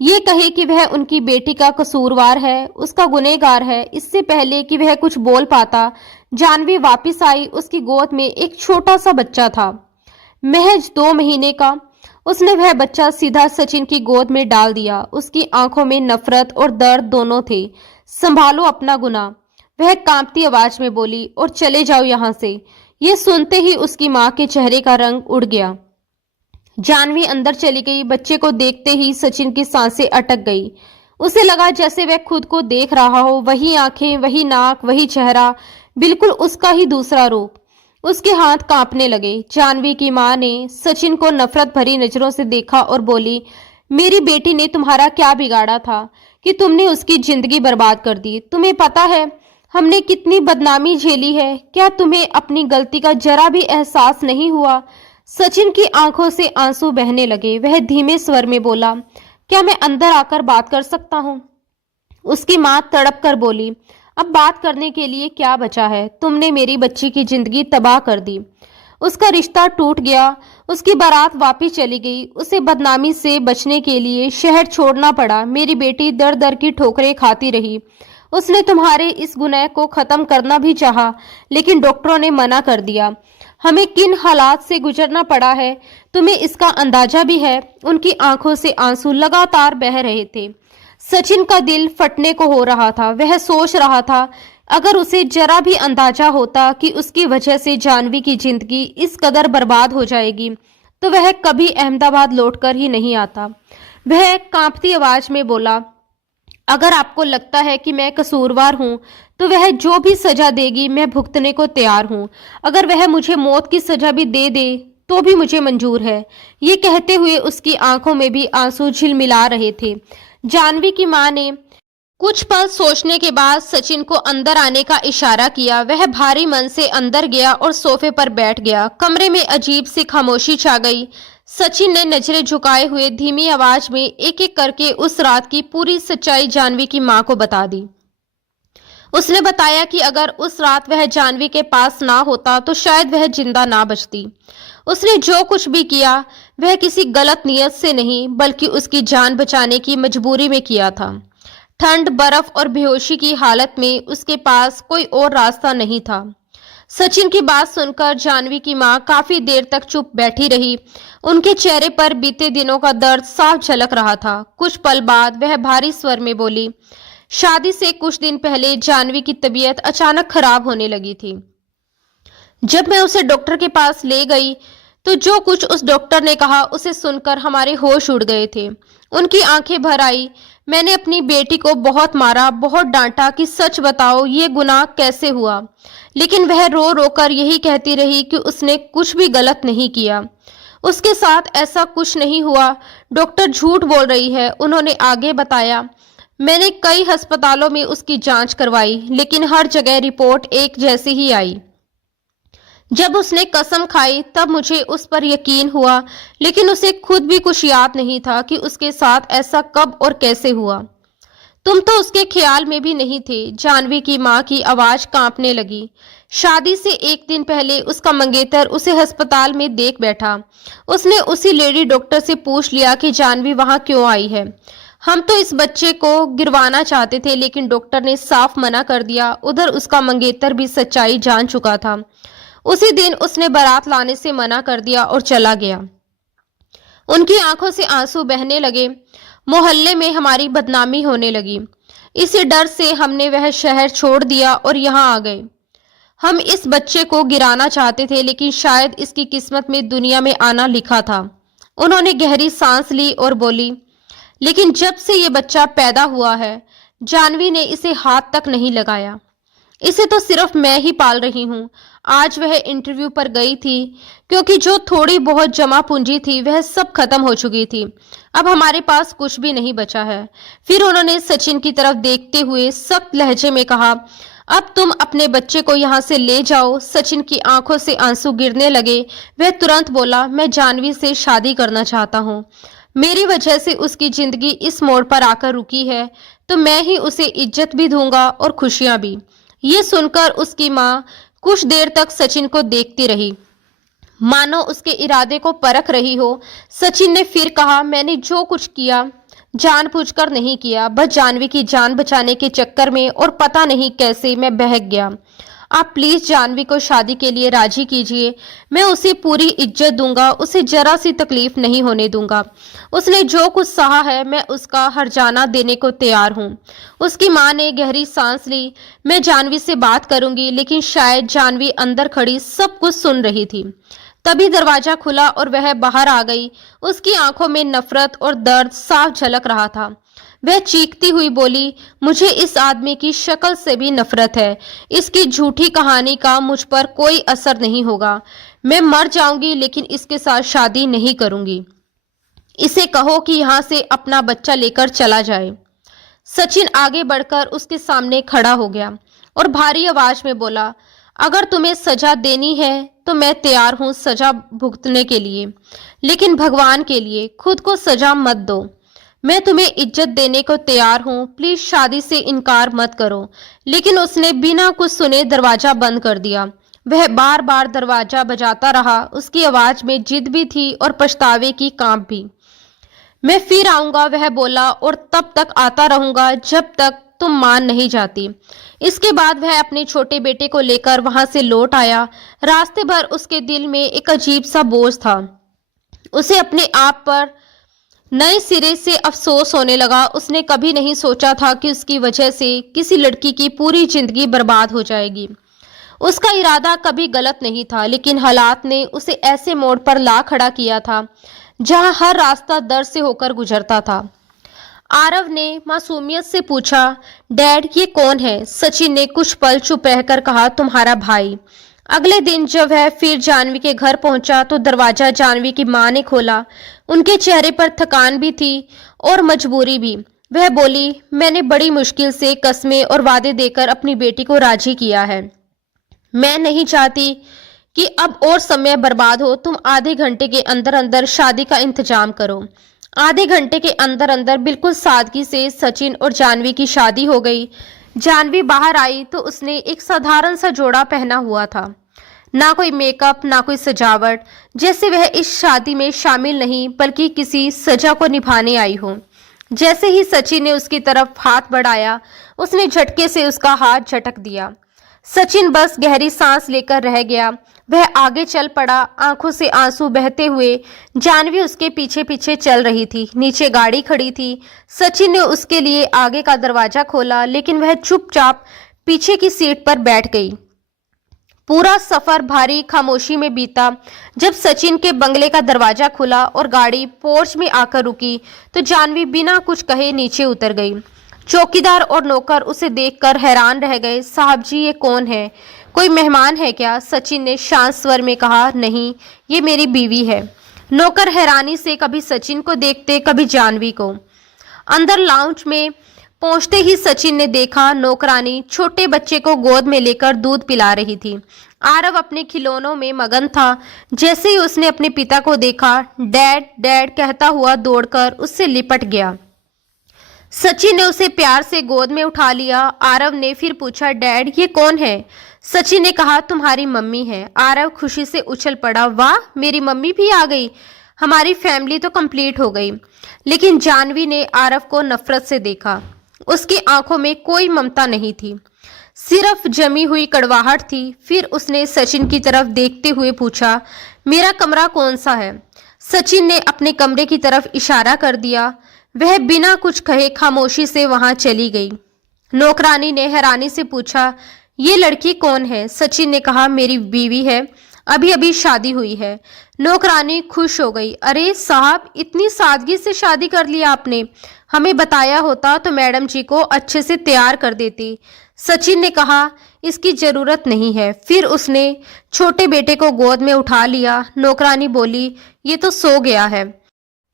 ये कहे कि वह उनकी बेटी का कसूरवार है, उसका गुनहगार है। इससे पहले कि वह कुछ बोल पाता, जानवी वापस आई। उसकी गोद में एक छोटा सा बच्चा था, महज 2 महीने का। उसने वह बच्चा सीधा सचिन की गोद में डाल दिया। उसकी आंखों में नफरत और दर्द दोनों थे। संभालो अपना गुनाह, वह कांपती आवाज में बोली, और चले जाओ यहां से। ये सुनते ही उसकी मां के चेहरे का रंग उड़ गया। जानवी अंदर चली गई। बच्चे को देखते ही सचिन की सांसें अटक गई। उसे लगा जैसे वह खुद को देख रहा हो। वही आंखें, वही नाक, वही चेहरा, बिल्कुल उसका ही दूसरा रूप। उसके हाथ कांपने लगे। जानवी की मां ने सचिन को नफरत भरी नजरों से देखा और बोली, मेरी बेटी ने तुम्हारा क्या बिगाड़ा था कि तुमने उसकी जिंदगी बर्बाद कर दी? तुम्हें पता है हमने कितनी बदनामी झेली है? क्या तुम्हें अपनी गलती का जरा भी एहसास नहीं हुआ? सचिन की आंखों से आंसू बहने लगे। वह धीमे स्वर में बोला, क्या मैं अंदर आकर बात कर सकता हूँ? उसकी मां तड़प कर बोली, अब बात करने के लिए क्या बचा है? तुमने मेरी बच्ची की जिंदगी तबाह कर दी। उसका रिश्ता टूट गया। उसकी बारात वापस चली गई। उसे बदनामी से बचने के लिए शहर छोड़ना पड़ा। मेरी बेटी दर दर की ठोकरें खाती रही। उसने तुम्हारे इस गुनाह को खत्म करना भी चाहा, लेकिन डॉक्टरों ने मना कर दिया। हमें किन हालात से गुजरना पड़ा है तुम्हें इसका अंदाजा भी है? उनकी आंखों से आंसू लगातार बह रहे थे। सचिन का दिल फटने को हो रहा था। वह सोच रहा था, अगर उसे जरा भी अंदाजा होता कि उसकी वजह से जानवी की जिंदगी इस कदर बर्बाद हो जाएगी, तो वह कभी अहमदाबाद लौटकर ही नहीं आता। वह कांपती आवाज में बोला, अगर आपको लगता है कि मैं कसूरवार हूं, तो वह जो भी सजा देगी मैं भुगतने को तैयार हूं। अगर वह मुझे मौत की सजा भी दे दे तो भी मुझे मंजूर है। ये कहते हुए उसकी आंखों में भी आंसू झिलमिला रहे थे। जानवी की मां ने कुछ पल सोचने के बाद सचिन को अंदर आने का इशारा किया। वह भारी मन से अंदर गया और सोफे पर बैठ गया। कमरे में अजीब सी खामोशी छा गई। सचिन ने नजरें झुकाए हुए धीमी आवाज में एक एक करके उस रात की पूरी सच्चाई जानवी की मां को बता दी। उसने बताया कि अगर उस रात वह जानवी के पास ना होता तो शायद वह जिंदा ना बचती। उसने जो कुछ भी किया वह किसी गलत नियत से नहीं, बल्कि उसकी जान बचाने की मजबूरी में किया था। ठंड, बर्फ और बेहोशी की हालत में उसके पास कोई और रास्ता नहीं था। सचिन की बात सुनकर जानवी की मां काफी देर तक चुप बैठी रही। उनके चेहरे पर बीते दिनों का दर्द साफ झलक रहा था। कुछ पल बाद वह भारी स्वर में बोली, शादी से कुछ दिन पहले जानवी की तबीयत अचानक खराब होने लगी थी। जब मैं उसे डॉक्टर के पास ले गई तो जो कुछ उस डॉक्टर ने कहा उसे सुनकर हमारे होश उड़ गए थे। उनकी आंखें भर आई। मैंने अपनी बेटी को बहुत मारा, बहुत डांटा कि सच बताओ ये गुनाह कैसे हुआ, लेकिन वह रो रो कर यही कहती रही कि उसने कुछ भी गलत नहीं किया, उसके साथ ऐसा कुछ नहीं हुआ, डॉक्टर झूठ बोल रही है। उन्होंने आगे बताया, मैंने कई अस्पतालों में उसकी जांच करवाई लेकिन हर जगह रिपोर्ट एक जैसी ही आई। जब उसने कसम खाई तब मुझे उस पर यकीन हुआ, लेकिन उसे खुद भी कुछ याद नहीं था कि उसके साथ ऐसा कब और कैसे हुआ। तुम तो उसके ख्याल में भी नहीं थे। जानवी की मां की आवाज कांपने लगी। शादी से एक दिन पहले उसका मंगेतर उसे अस्पताल में देख बैठा। उसने उसी लेडी डॉक्टर से पूछ लिया कि जानवी वहां क्यों आई है। हम तो इस बच्चे को गिरवाना चाहते थे लेकिन डॉक्टर ने साफ मना कर दिया। उधर उसका मंगेतर भी सच्चाई जान चुका था। उसी दिन उसने बारात लाने से मना कर दिया और चला गया। उनकी आंखों से आंसू बहने लगे। मोहल्ले में हमारी बदनामी होने लगी। इसी डर से हमने वह शहर छोड़ दिया और यहाँ आ गए। हम इस बच्चे को गिराना चाहते थे लेकिन शायद इसकी किस्मत में दुनिया में आना लिखा था। उन्होंने गहरी सांस ली और बोली, लेकिन जब से ये बच्चा पैदा हुआ है जानवी ने इसे हाथ तक नहीं लगाया। इसे तो सिर्फ मैं ही पाल रही हूँ। आज वह इंटरव्यू पर गई थी क्योंकि जो थोड़ी बहुत जमा पूंजी थी वह सब खत्म हो चुकी थी। अब हमारे पास कुछ भी नहीं बचा है। फिर उन्होंने सचिन की तरफ देखते हुए सख्त लहजे में कहा, अब तुम अपने बच्चे को यहाँ से ले जाओ। सचिन की आंखों से आंसू गिरने लगे। वह तुरंत बोला, मैं जानवी से शादी करना चाहता हूँ। मेरी वजह से उसकी जिंदगी इस मोड़ पर आकर रुकी है तो मैं ही उसे इज्जत भी दूंगा और खुशियां भी। ये सुनकर उसकी मां कुछ देर तक सचिन को देखती रही, मानो उसके इरादे को परख रही हो। सचिन ने फिर कहा, मैंने जो कुछ किया जानबूझकर नहीं किया, बस जानवी की जान बचाने के चक्कर में और पता नहीं कैसे मैं बहक गया। आप प्लीज जानवी को शादी के लिए राजी कीजिए। मैं उसे पूरी इज्जत दूंगा, उसे जरा सी तकलीफ नहीं होने दूंगा। उसने जो कुछ सहा है मैं उसका हर्जाना देने को तैयार हूँ। उसकी मां ने गहरी सांस ली। मैं जानवी से बात करूंगी, लेकिन शायद जानवी अंदर खड़ी सब कुछ सुन रही थी। तभी दरवाजा खुला और वह बाहर आ गई। उसकी आंखों में नफरत और दर्द साफ झलक रहा था। वह चीखती हुई बोली, मुझे इस आदमी की शक्ल से भी नफरत है। इसकी झूठी कहानी का मुझ पर कोई असर नहीं होगा। मैं मर जाऊंगी लेकिन इसके साथ शादी नहीं करूंगी। इसे कहो कि यहाँ से अपना बच्चा लेकर चला जाए। सचिन आगे बढ़कर उसके सामने खड़ा हो गया और भारी आवाज में बोला, अगर तुम्हें सजा देनी है तो मैं तैयार हूं सजा भुगतने के लिए, लेकिन भगवान के लिए खुद को सजा मत दो। मैं तुम्हें इज्जत देने को तैयार हूँ, प्लीज शादी से इनकार मत करो। लेकिन उसने बिना कुछ सुने दरवाजा बंद कर दिया। वह बार बार दरवाजा बजाता रहा। उसकी आवाज में जिद भी थी और पछतावे की कांप भी। मैं फिर आऊंगा, वह बोला, और तब तक आता रहूंगा जब तक तुम मान नहीं जाती। इसके बाद वह अपने छोटे बेटे को लेकर वहां से लौट आया। रास्ते भर उसके दिल में एक अजीब सा बोझ था। उसे अपने आप पर नए सिरे से अफसोस होने लगा। उसने कभी नहीं सोचा था कि उसकी वजह से किसी लड़की की पूरी जिंदगी बर्बाद हो जाएगी। उसका इरादा कभी गलत नहीं था, लेकिन हालात ने उसे ऐसे मोड़ पर ला खड़ा किया था जहां हर रास्ता दर्द से होकर गुजरता था। आरव ने मासूमियत से पूछा, डैड ये कौन है? सचिन ने कुछ पल चुप रहकर कहा, तुम्हारा भाई। अगले दिन जब वह फिर जानवी के घर पहुंचा तो दरवाजा जानवी की मां ने खोला। उनके चेहरे पर थकान भी थी और मजबूरी भी। वह बोली, मैंने बड़ी मुश्किल से कस्में और वादे देकर अपनी बेटी को राजी किया है। मैं नहीं चाहती कि अब और समय बर्बाद हो। तुम आधे घंटे के अंदर अंदर शादी का इंतजाम करो। आधे घंटे के अंदर अंदर बिल्कुल सादगी से सचिन और जानवी की शादी हो गई। जानवी बाहर आई तो उसने एक साधारण सा जोड़ा पहना हुआ था। ना कोई मेकअप, ना कोई सजावट, जैसे वह इस शादी में शामिल नहीं बल्कि किसी सजा को निभाने आई हो। जैसे ही सचिन ने उसकी तरफ हाथ बढ़ाया, उसने झटके से उसका हाथ झटक दिया। सचिन बस गहरी सांस लेकर रह गया। वह आगे चल पड़ा, आंखों से आंसू बहते हुए। जानवी उसके पीछे पीछे चल रही थी। नीचे गाड़ी खड़ी थी। सचिन ने उसके लिए आगे का दरवाजा खोला, लेकिन वह चुपचाप पीछे की सीट पर बैठ गई। पूरा सफर भारी खामोशी में बीता। जब सचिन के बंगले का दरवाजा खुला और गाड़ी पोर्च में आकर रुकी, तो जानवी बिना कुछ कहे नीचे उतर गई। चौकीदार और नौकर उसे देखकर हैरान रह गए। साहब जी, ये कौन है? कोई मेहमान है क्या? सचिन ने शांत स्वर में कहा। नहीं, ये मेरी बीवी है। नौकर हैरानी से कभी सचिन को देखते, कभी जानवी को। अंदर लाउंज में पहुंचते ही सचिन ने देखा नौकरानी छोटे बच्चे को गोद में लेकर दूध पिला रही थी। आरव अपने खिलौनों में मगन था। जैसे ही उसने अपने पिता को देखा, डैड डैड कहता हुआ दौड़कर उससे लिपट गया। सचिन ने उसे प्यार से गोद में उठा लिया। आरव ने फिर पूछा, डैड ये कौन है? सचिन ने कहा, तुम्हारी मम्मी है। आरव खुशी से उछल पड़ा। वाह, मेरी मम्मी भी आ गई। हमारी फैमिली तो कंप्लीट हो गई। लेकिन जानवी ने आरव को नफरत से देखा। उसकी आंखों में कोई ममता नहीं थी, सिर्फ जमी हुई कड़वाहट थी। फिर उसने सचिन की तरफ देखते हुए पूछा, मेरा कमरा कौन सा है? सचिन ने अपने कमरे की तरफ इशारा कर दिया। वह बिना कुछ कहे खामोशी से वहां चली गई। नौकरानी ने हैरानी से पूछा, ये लड़की कौन है? सचिन ने कहा, मेरी बीवी है, अभी अभी शादी हुई है। नौकरानी खुश हो गई। अरे साहब, इतनी सादगी से शादी कर लिया आपने। हमें बताया होता तो मैडम जी को अच्छे से तैयार कर देती। सचिन ने कहा, इसकी जरूरत नहीं है। फिर उसने छोटे बेटे को गोद में उठा लिया। नौकरानी बोली, ये तो सो गया है।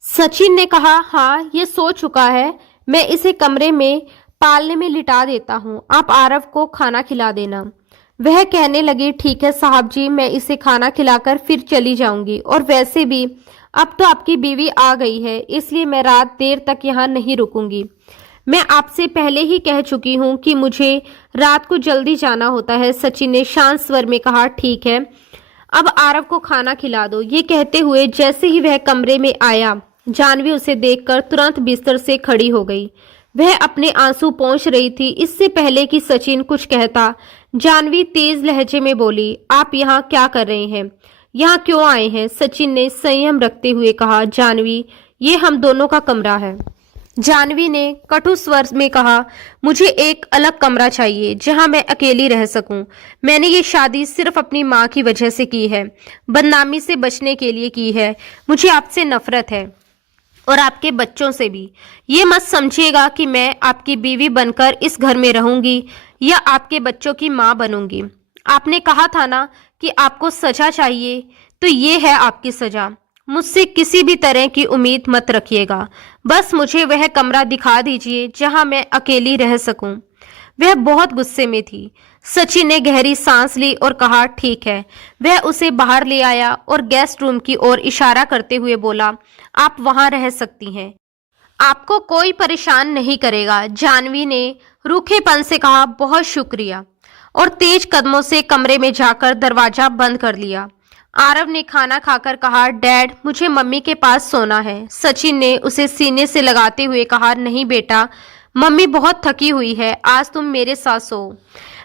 सचिन ने कहा, हाँ, ये सो चुका है। मैं इसे कमरे में पालने में लिटा देता हूँ। आप आरव को खाना खिला देना। वह कहने लगी, ठीक है साहब जी, मैं इसे खाना खिलाकर फिर चली जाऊंगी। और वैसे भी अब तो आपकी बीवी आ गई है, इसलिए मैं रात देर तक यहाँ नहीं रुकूंगी। मैं आपसे पहले ही कह चुकी हूँ कि मुझे रात को जल्दी जाना होता है। सचिन ने शांत स्वर में कहा, ठीक है, अब आरव को खाना खिला दो। ये कहते हुए जैसे ही वह कमरे में आया, जानवी उसे देखकर तुरंत बिस्तर से खड़ी हो गई। वह अपने आंसू पोंछ रही थी। इससे पहले कि सचिन कुछ कहता, जानवी तेज लहजे में बोली, आप यहाँ क्या कर रहे हैं? यहाँ क्यों आए हैं? सचिन ने संयम रखते हुए कहा, जानवी, ये हम दोनों का कमरा है। जानवी ने कटु स्वर में कहा, मुझे एक अलग कमरा चाहिए जहां मैं अकेली रह सकूं। मैंने ये शादी सिर्फ अपनी माँ की वजह से की है, बदनामी से बचने के लिए की है। मुझे आपसे नफरत है और आपके बच्चों से भी। ये मत समझिएगा कि मैं आपकी बीवी बनकर इस घर में रहूंगी या आपके बच्चों की माँ बनूंगी। आपने कहा था ना कि आपको सजा चाहिए, तो ये है आपकी सजा। मुझसे किसी भी तरह की उम्मीद मत रखिएगा। बस मुझे वह कमरा दिखा दीजिए जहां मैं अकेली रह सकूं। वह बहुत गुस्से में थी। सचिन ने गहरी सांस ली और कहा, ठीक है। वह उसे बाहर ले आया और गेस्ट रूम की ओर इशारा करते हुए बोला, आप वहां रह सकती हैं, आपको कोई परेशान नहीं करेगा। जानवी ने रूखेपन से कहा, बहुत शुक्रिया, और तेज कदमों से कमरे में जाकर दरवाजा बंद कर लिया। आरव ने खाना खाकर कहा, डैड, मुझे मम्मी के पास सोना है। सचिन ने उसे सीने से लगाते हुए कहा, नहीं बेटा, मम्मी बहुत थकी हुई है, आज तुम मेरे साथ सो।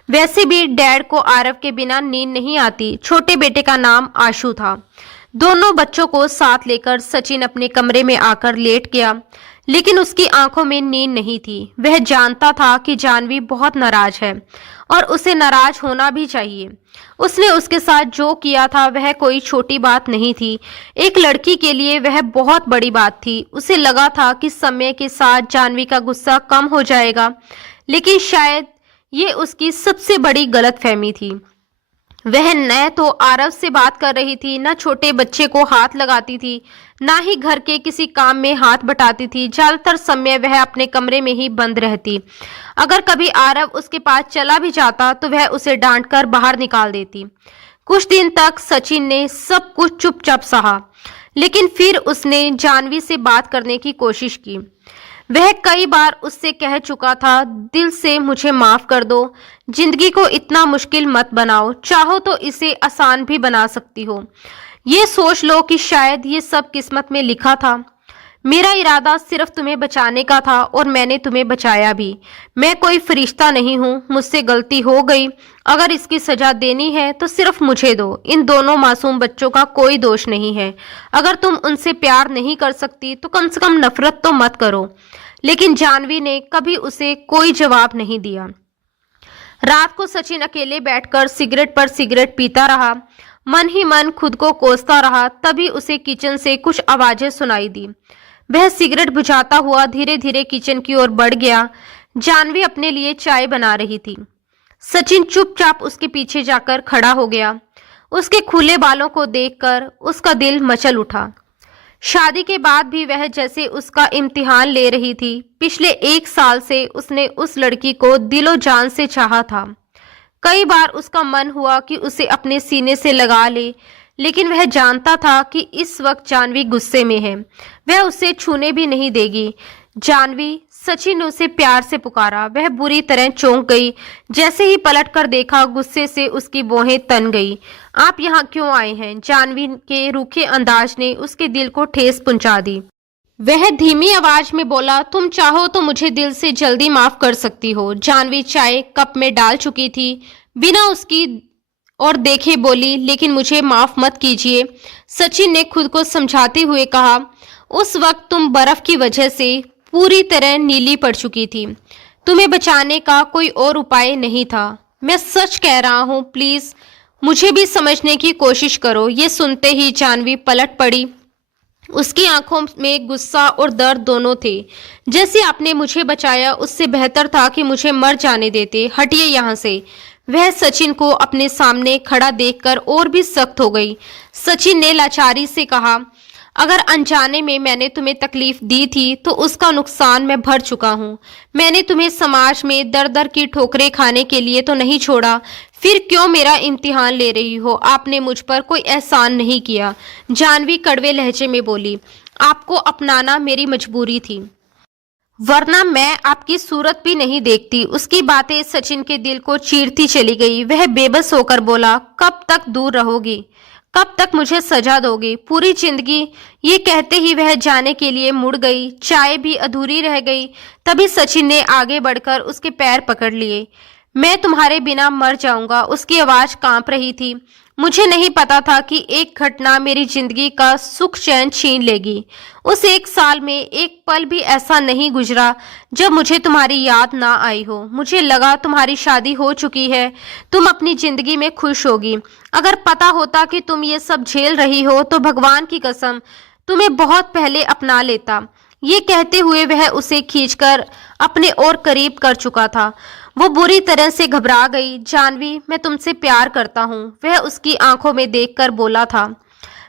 वैसे भी डैड को आरव के बिना नींद नहीं आती। छोटे बेटे का नाम आशु था। दोनों बच्चों को साथ लेकर सचिन अपने कमरे में आकर लेट गया, लेकिन उसकी आंखों में नींद नहीं थी। वह जानता था कि जानवी बहुत नाराज है और उसे नाराज होना भी चाहिए। उसने उसके साथ जो किया था वह कोई छोटी बात नहीं थी। एक लड़की के लिए वह बहुत बड़ी बात थी। उसे लगा था कि समय के साथ जानवी का गुस्सा कम हो जाएगा, लेकिन शायद ये उसकी सबसे बड़ी गलतफहमी थी। वह न तो आरव से बात कर रही थी, न छोटे बच्चे को हाथ लगाती थी, ना ही घर के किसी काम में हाथ बटाती थी। ज्यादातर समय वह अपने कमरे में ही बंद रहती। अगर कभी आरव उसके पास चला भी जाता तो वह उसे डांटकर बाहर निकाल देती। कुछ दिन तक सचिन ने सब कुछ चुपचाप सहा, लेकिन फिर उसने जानवी से बात करने की कोशिश की। वह कई बार उससे कह चुका था, दिल से मुझे माफ कर दो, जिंदगी को इतना मुश्किल मत बनाओ, चाहो तो इसे आसान भी बना सकती हो। ये सोच लो कि शायद ये सब किस्मत में लिखा था। मेरा इरादा सिर्फ तुम्हें बचाने का था और मैंने तुम्हें बचाया भी। मैं कोई फरिश्ता नहीं हूँ, मुझसे गलती हो गई। अगर इसकी सजा देनी है तो सिर्फ मुझे दो। इन दोनों मासूम बच्चों का कोई दोष नहीं है। अगर तुम उनसे प्यार नहीं कर सकती तो कम से कम नफरत तो मत करो। लेकिन जानवी ने कभी उसे कोई जवाब नहीं दिया। रात को सचिन अकेले बैठकर सिगरेट पर सिगरेट पीता रहा, मन ही मन खुद को कोसता रहा। तभी उसे किचन से कुछ आवाजें सुनाई दी। वह सिगरेट बुझाता हुआ धीरे धीरे किचन की ओर बढ़ गया। जानवी अपने लिए चाय बना रही थी। सचिन चुपचाप उसके पीछे जाकर खड़ा हो गया। उसके खुले बालों को देखकर उसका दिल मचल उठा। शादी के बाद भी वह जैसे उसका इम्तिहान ले रही थी। पिछले 1 साल से उसने उस लड़की को दिलो जान से चाहा था। कई बार उसका मन हुआ कि उसे अपने सीने से लगा ले, लेकिन वह जानता था कि इस वक्त जानवी गुस्से में है, वह उसे छूने भी नहीं देगी। जानवी, सचिन ने उसे प्यार से पुकारा। वह बुरी तरह चौंक गई। जैसे ही पलटकर देखा, गुस्से से उसकी भौहें तन गई। आप यहाँ क्यों आए हैं? जानवी के रूखे अंदाज ने उसके दिल को ठेस पहुंचा दी। वह धीमी आवाज में बोला, तुम चाहो तो मुझे दिल से जल्दी माफ कर सकती हो। जानवी चाय कप में डाल चुकी थी। बिना उसकी और देखे बोली, लेकिन मुझे माफ मत कीजिए। सचिन ने खुद को समझाते हुए कहा, उस वक्त तुम बर्फ की वजह से पूरी तरह नीली पड़ चुकी थी। तुम्हें बचाने का कोई और उपाय नहीं था। मैं सच कह रहा हूँ, प्लीज मुझे भी समझने की कोशिश करो। ये सुनते ही जानवी पलट पड़ी। उसकी आंखों में गुस्सा और दर्द दोनों थे। जैसे आपने मुझे बचाया, उससे बेहतर था कि मुझे मर जाने देते। हटिए यहाँ से। वह सचिन को अपने सामने खड़ा देखकर और भी सख्त हो गई। सचिन ने लाचारी से कहा, अगर अनजाने में मैंने तुम्हें तकलीफ दी थी तो उसका नुकसान मैं भर चुका हूँ। मैंने तुम्हें समाज में दर दर की ठोकरें खाने के लिए तो नहीं छोड़ा। फिर क्यों मेरा इम्तिहान ले रही हो? आपने मुझ पर कोई एहसान नहीं किया। जानवी कड़वे लहजे में बोली, आपको अपनाना मेरी मजबूरी थी, वरना मैं आपकी सूरत भी नहीं देखती। उसकी बातें सचिन के दिल को चीरती चली गई। वह बेबस होकर बोला, कब तक दूर रहोगी? कब तक मुझे सजा दोगे? पूरी जिंदगी? ये कहते ही वह जाने के लिए मुड़ गई। चाय भी अधूरी रह गई। तभी सचिन ने आगे बढ़कर उसके पैर पकड़ लिए। मैं तुम्हारे बिना मर जाऊंगा। उसकी आवाज कांप रही थी। मुझे नहीं पता था कि एक घटना मेरी जिंदगी का सुख चैन छीन लेगी। उस 1 साल में एक पल भी ऐसा नहीं गुजरा जब मुझे तुम्हारी याद ना आई हो। मुझे लगा तुम्हारी शादी हो चुकी है, तुम अपनी जिंदगी में खुश होगी। अगर पता होता कि तुम ये सब झेल रही हो तो भगवान की कसम तुम्हें बहुत पहले अपना लेता। ये कहते हुए वह उसे खींचकर अपने और करीब कर चुका था। वो बुरी तरह से घबरा गई। जानवी, मैं तुमसे प्यार करता हूँ, वह उसकी आंखों में देखकर बोला था।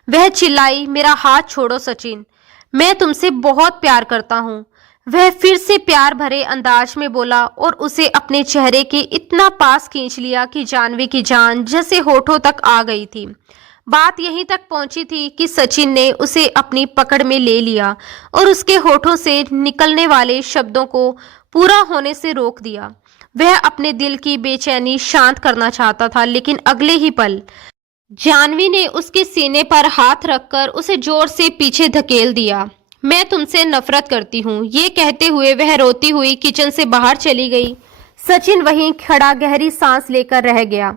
वह चिल्लाई, मेरा हाथ छोड़ो सचिन, मैं तुमसे बहुत प्यार करता हूँ। वह फिर से प्यार भरे अंदाज में बोला और उसे अपने चेहरे के इतना पास खींच लिया कि जानवी की जान जैसे होठों तक आ गई थी। बात यहीं तक पहुंची थी कि सचिन ने उसे अपनी पकड़ में ले लिया और उसके होठों से निकलने वाले शब्दों को पूरा होने से रोक दिया। वह अपने दिल की बेचैनी शांत करना चाहता था, लेकिन अगले ही पल जानवी ने उसके सीने पर हाथ रखकर उसे जोर से पीछे धकेल दिया। मैं तुमसे नफरत करती हूँ। ये कहते हुए वह रोती हुई किचन से बाहर चली गई। सचिन वहीं खड़ा गहरी सांस लेकर रह गया।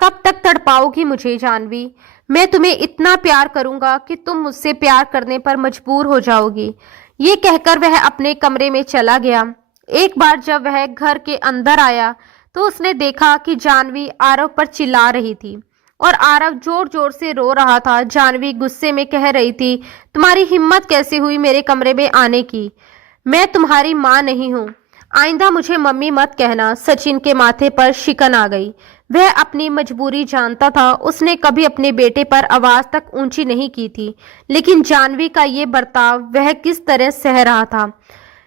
कब तक तड़पाओगी मुझे जानवी? मैं तुम्हें इतना प्यार करूंगा कि तुम मुझसे प्यार करने पर मजबूर हो जाओगी। ये कहकर वह अपने कमरे में चला गया। एक बार जब वह घर के अंदर आया तो उसने देखा कि जानवी आरव पर चिल्ला रही थी और आरव जोर जोर से रो रहा था। जानवी गुस्से में कह रही थी, तुम्हारी हिम्मत कैसे हुई मेरे कमरे में आने की? मैं तुम्हारी माँ नहीं हूँ, आइंदा मुझे मम्मी मत कहना। सचिन के माथे पर शिकन आ गई। वह अपनी मजबूरी जानता था। उसने कभी अपने बेटे पर आवाज तक ऊंची नहीं की थी, लेकिन जानवी का ये बर्ताव वह किस तरह सह रहा था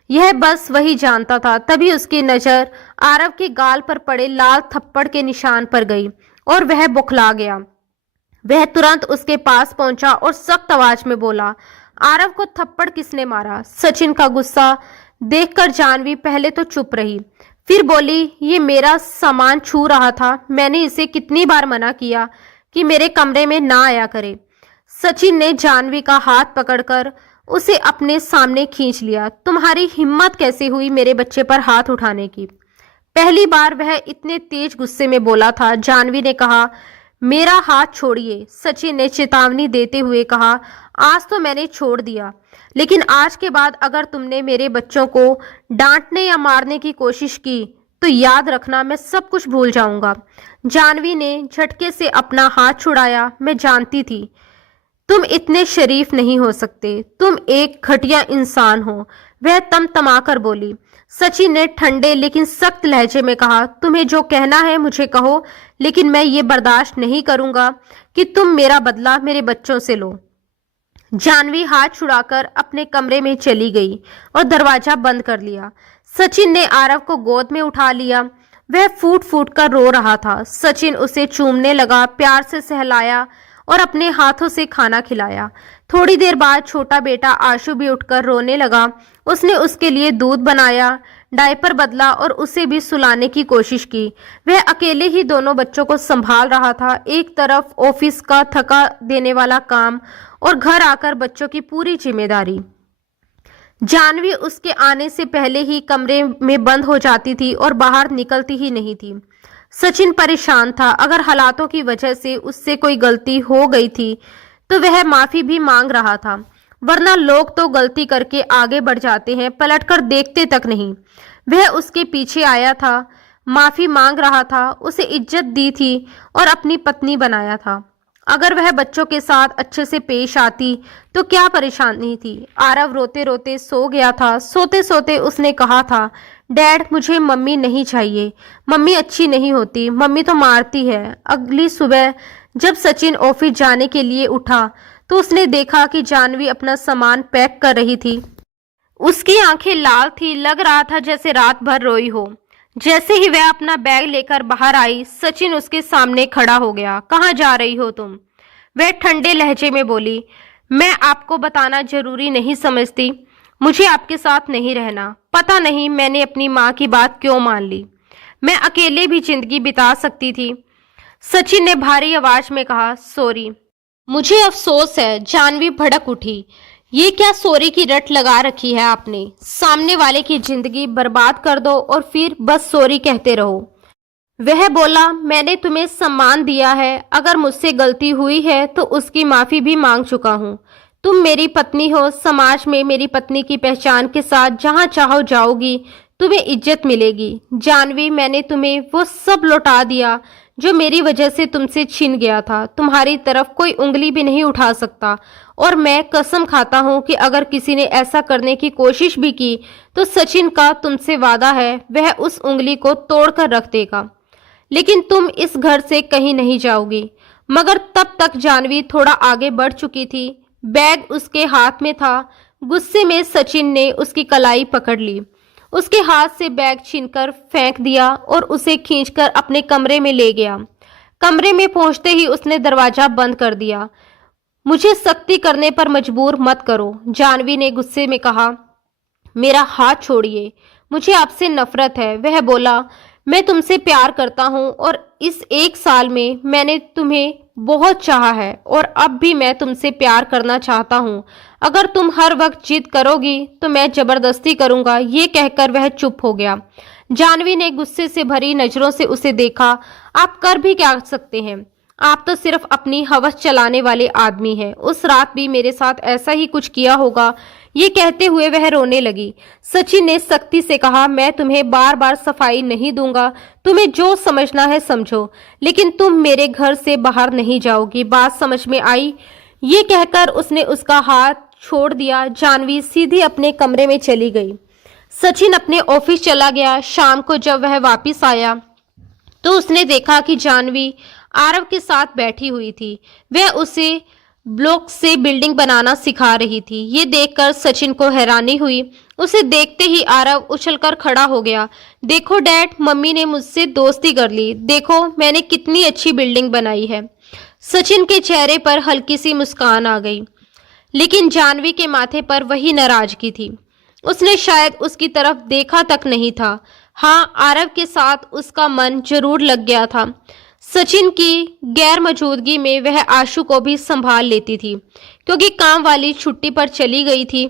यह बस वही जानता था। तभी उसकी नजर आरव के गाल पर पड़े लाल थप्पड़ के निशान पर गई और वह बौखला गया। वह तुरंत उसके पास पहुंचा और सख्त आवाज में बोला, आरव को थप्पड़ किसने मारा? सचिन का गुस्सा देखकर जानवी पहले तो चुप रही, फिर बोली, ये मेरा सामान छू रहा था। मैंने इसे कितनी बार मना किया कि मेरे कमरे में ना आया करे। सचिन ने जानवी का हाथ पकड़कर उसे अपने सामने खींच लिया। तुम्हारी हिम्मत कैसे हुई मेरे बच्चे पर हाथ उठाने की? पहली बार वह इतने तेज गुस्से में बोला था। जाह्नवी ने कहा, मेरा हाथ छोड़िए। सचिन ने चेतावनी देते हुए कहा, आज तो मैंने छोड़ दिया, लेकिन आज के बाद अगर तुमने मेरे बच्चों को डांटने या मारने की कोशिश की तो याद रखना मैं सब कुछ भूल जाऊंगा। जाह्नवी ने झटके से अपना हाथ छुड़ाया। मैं जानती थी तुम इतने शरीफ नहीं हो सकते, तुम एक घटिया इंसान हो, वह तमतमाकर बोली। सचिन ने ठंडे लेकिन सख्त लहजे में कहा, तुम्हें जो कहना है मुझे कहो, लेकिन मैं ये बर्दाश्त नहीं करूंगा कि तुम मेरा बदला मेरे बच्चों से लो। जाह्नवी हाथ छुड़ाकर अपने कमरे में चली गई और दरवाजा बंद कर लिया। सचिन ने आरव को गोद में उठा लिया। वह फूट फूट कर रो रहा था। सचिन उसे चूमने लगा, प्यार से सहलाया और अपने हाथों से खाना खिलाया। थोड़ी देर बाद छोटा बेटा आशु भी उठकर रोने लगा। उसने उसके लिए दूध बनाया, डायपर बदला और उसे भी सुलाने की कोशिश की। वह अकेले ही दोनों बच्चों को संभाल रहा था। एक तरफ ऑफिस का थका देने वाला काम और घर आकर बच्चों की पूरी जिम्मेदारी। जाह्नवी उसके आने से पहले ही कमरे में बंद हो जाती थी और बाहर निकलती ही नहीं थी। सचिन परेशान था। अगर हालातों की वजह से उससे कोई गलती हो गई थी तो वह माफी भी मांग रहा था, वरना लोग तो गलती करके आगे बढ़ जाते हैं, पलटकर देखते तक नहीं। वह उसके पीछे आया था, माफी मांग रहा था, उसे इज्जत दी थी और अपनी पत्नी बनाया था। अगर वह बच्चों के साथ अच्छे से पेश आती तो क्या परेशानी थी। आरव रोते रोते सो गया था। सोते सोते उसने कहा था, डैड मुझे मम्मी नहीं चाहिए, मम्मी अच्छी नहीं होती, मम्मी तो मारती है। अगली सुबह जब सचिन ऑफिस जाने के लिए उठा तो उसने देखा कि जाह्नवी अपना सामान पैक कर रही थी। उसकी आंखें लाल थी, लग रहा था जैसे रात भर रोई हो। जैसे ही वह अपना बैग लेकर बाहर आई, सचिन उसके सामने खड़ा हो गया। कहाँ जा रही हो तुम? वह ठंडे लहजे में बोली, मैं आपको बताना जरूरी नहीं समझती, मुझे आपके साथ नहीं रहना। पता नहीं मैंने अपनी माँ की बात क्यों मान ली, मैं अकेले भी जिंदगी बिता सकती थी। सचिन ने भारी आवाज में कहा, सॉरी। मुझे अफसोस है। जाह्नवी भड़क उठी। ये क्या सॉरी की रट लगा रखी है आपने? सामने वाले की जिंदगी बर्बाद कर दो और फिर बस सॉरी कहते रहो। वह बोला, मैंने तुम्हें सम्मान दिया है, अगर मुझसे गलती हुई है तो उसकी माफी भी मांग चुका हूँ। तुम मेरी पत्नी हो, समाज में मेरी पत्नी की पहचान के साथ जहाँ चाहो जाओगी, तुम्हें इज्जत मिलेगी। जाह्नवी, मैंने तुम्हें वो सब लौटा दिया जो मेरी वजह से तुमसे छिन गया था। तुम्हारी तरफ कोई उंगली भी नहीं उठा सकता और मैं कसम खाता हूं कि अगर किसी ने ऐसा करने की कोशिश भी की तो सचिन का तुमसे वादा है वह उस उंगली को तोड़कर रख देगा। लेकिन तुम इस घर से कहीं नहीं जाओगी। मगर तब तक जाह्नवी थोड़ा आगे बढ़ चुकी थी। बैग उसके हाथ में था। गुस्से में सचिन ने उसकी कलाई पकड़ ली, उसके हाथ से बैग छीनकर फेंक दिया और उसे खींचकर अपने कमरे में ले गया। कमरे में पहुंचते ही उसने दरवाजा बंद कर दिया। मुझे सख्ती करने पर मजबूर मत करो, जाह्नवी ने गुस्से में कहा। मेरा हाथ छोड़िए, मुझे आपसे नफरत है। वह बोला, मैं तुमसे प्यार करता हूँ और इस 1 साल में मैंने तुम्हें बहुत चाहा है और अब भी मैं तुमसे प्यार करना चाहता हूँ। अगर तुम हर वक्त जिद करोगी तो मैं जबरदस्ती करूंगा। ये कहकर वह चुप हो गया। जाह्नवी ने गुस्से से भरी नजरों से उसे देखा। आप कर भी क्या सकते हैं? आप तो सिर्फ अपनी हवस चलाने वाले आदमी हैं। उस रात भी मेरे साथ ऐसा ही कुछ किया होगा। ये कहते हुए वह रोने लगी। सचिन ने सख्ती से कहा, मैं तुम्हें बार बार सफाई नहीं दूंगा, तुम्हें जो समझना है समझो, लेकिन तुम मेरे घर से बाहर नहीं जाओगी। बात समझ में आई? ये कहकर उसने उसका हाथ छोड़ दिया। जाह्नवी सीधी अपने कमरे में चली गई। सचिन अपने ऑफिस चला गया। शाम को जब वह वापस आया तो उसने देखा कि जाह्नवी आरव के साथ बैठी हुई थी। वह उसे ब्लॉक से बिल्डिंग बनाना सिखा रही थी। ये देखकर सचिन को हैरानी हुई। उसे देखते ही आरव उछलकर खड़ा हो गया। देखो डैड, मम्मी ने मुझसे दोस्ती कर ली, देखो मैंने कितनी अच्छी बिल्डिंग बनाई है। सचिन के चेहरे पर हल्की सी मुस्कान आ गई, लेकिन जाह्नवी के माथे पर वही नाराजगी थी। उसने शायद उसकी तरफ देखा तक नहीं था। हाँ, आरव के साथ उसका मन जरूर लग गया था। सचिन की गैर मौजूदगी में वह आशु को भी संभाल लेती थी, क्योंकि काम वाली छुट्टी पर चली गई थी।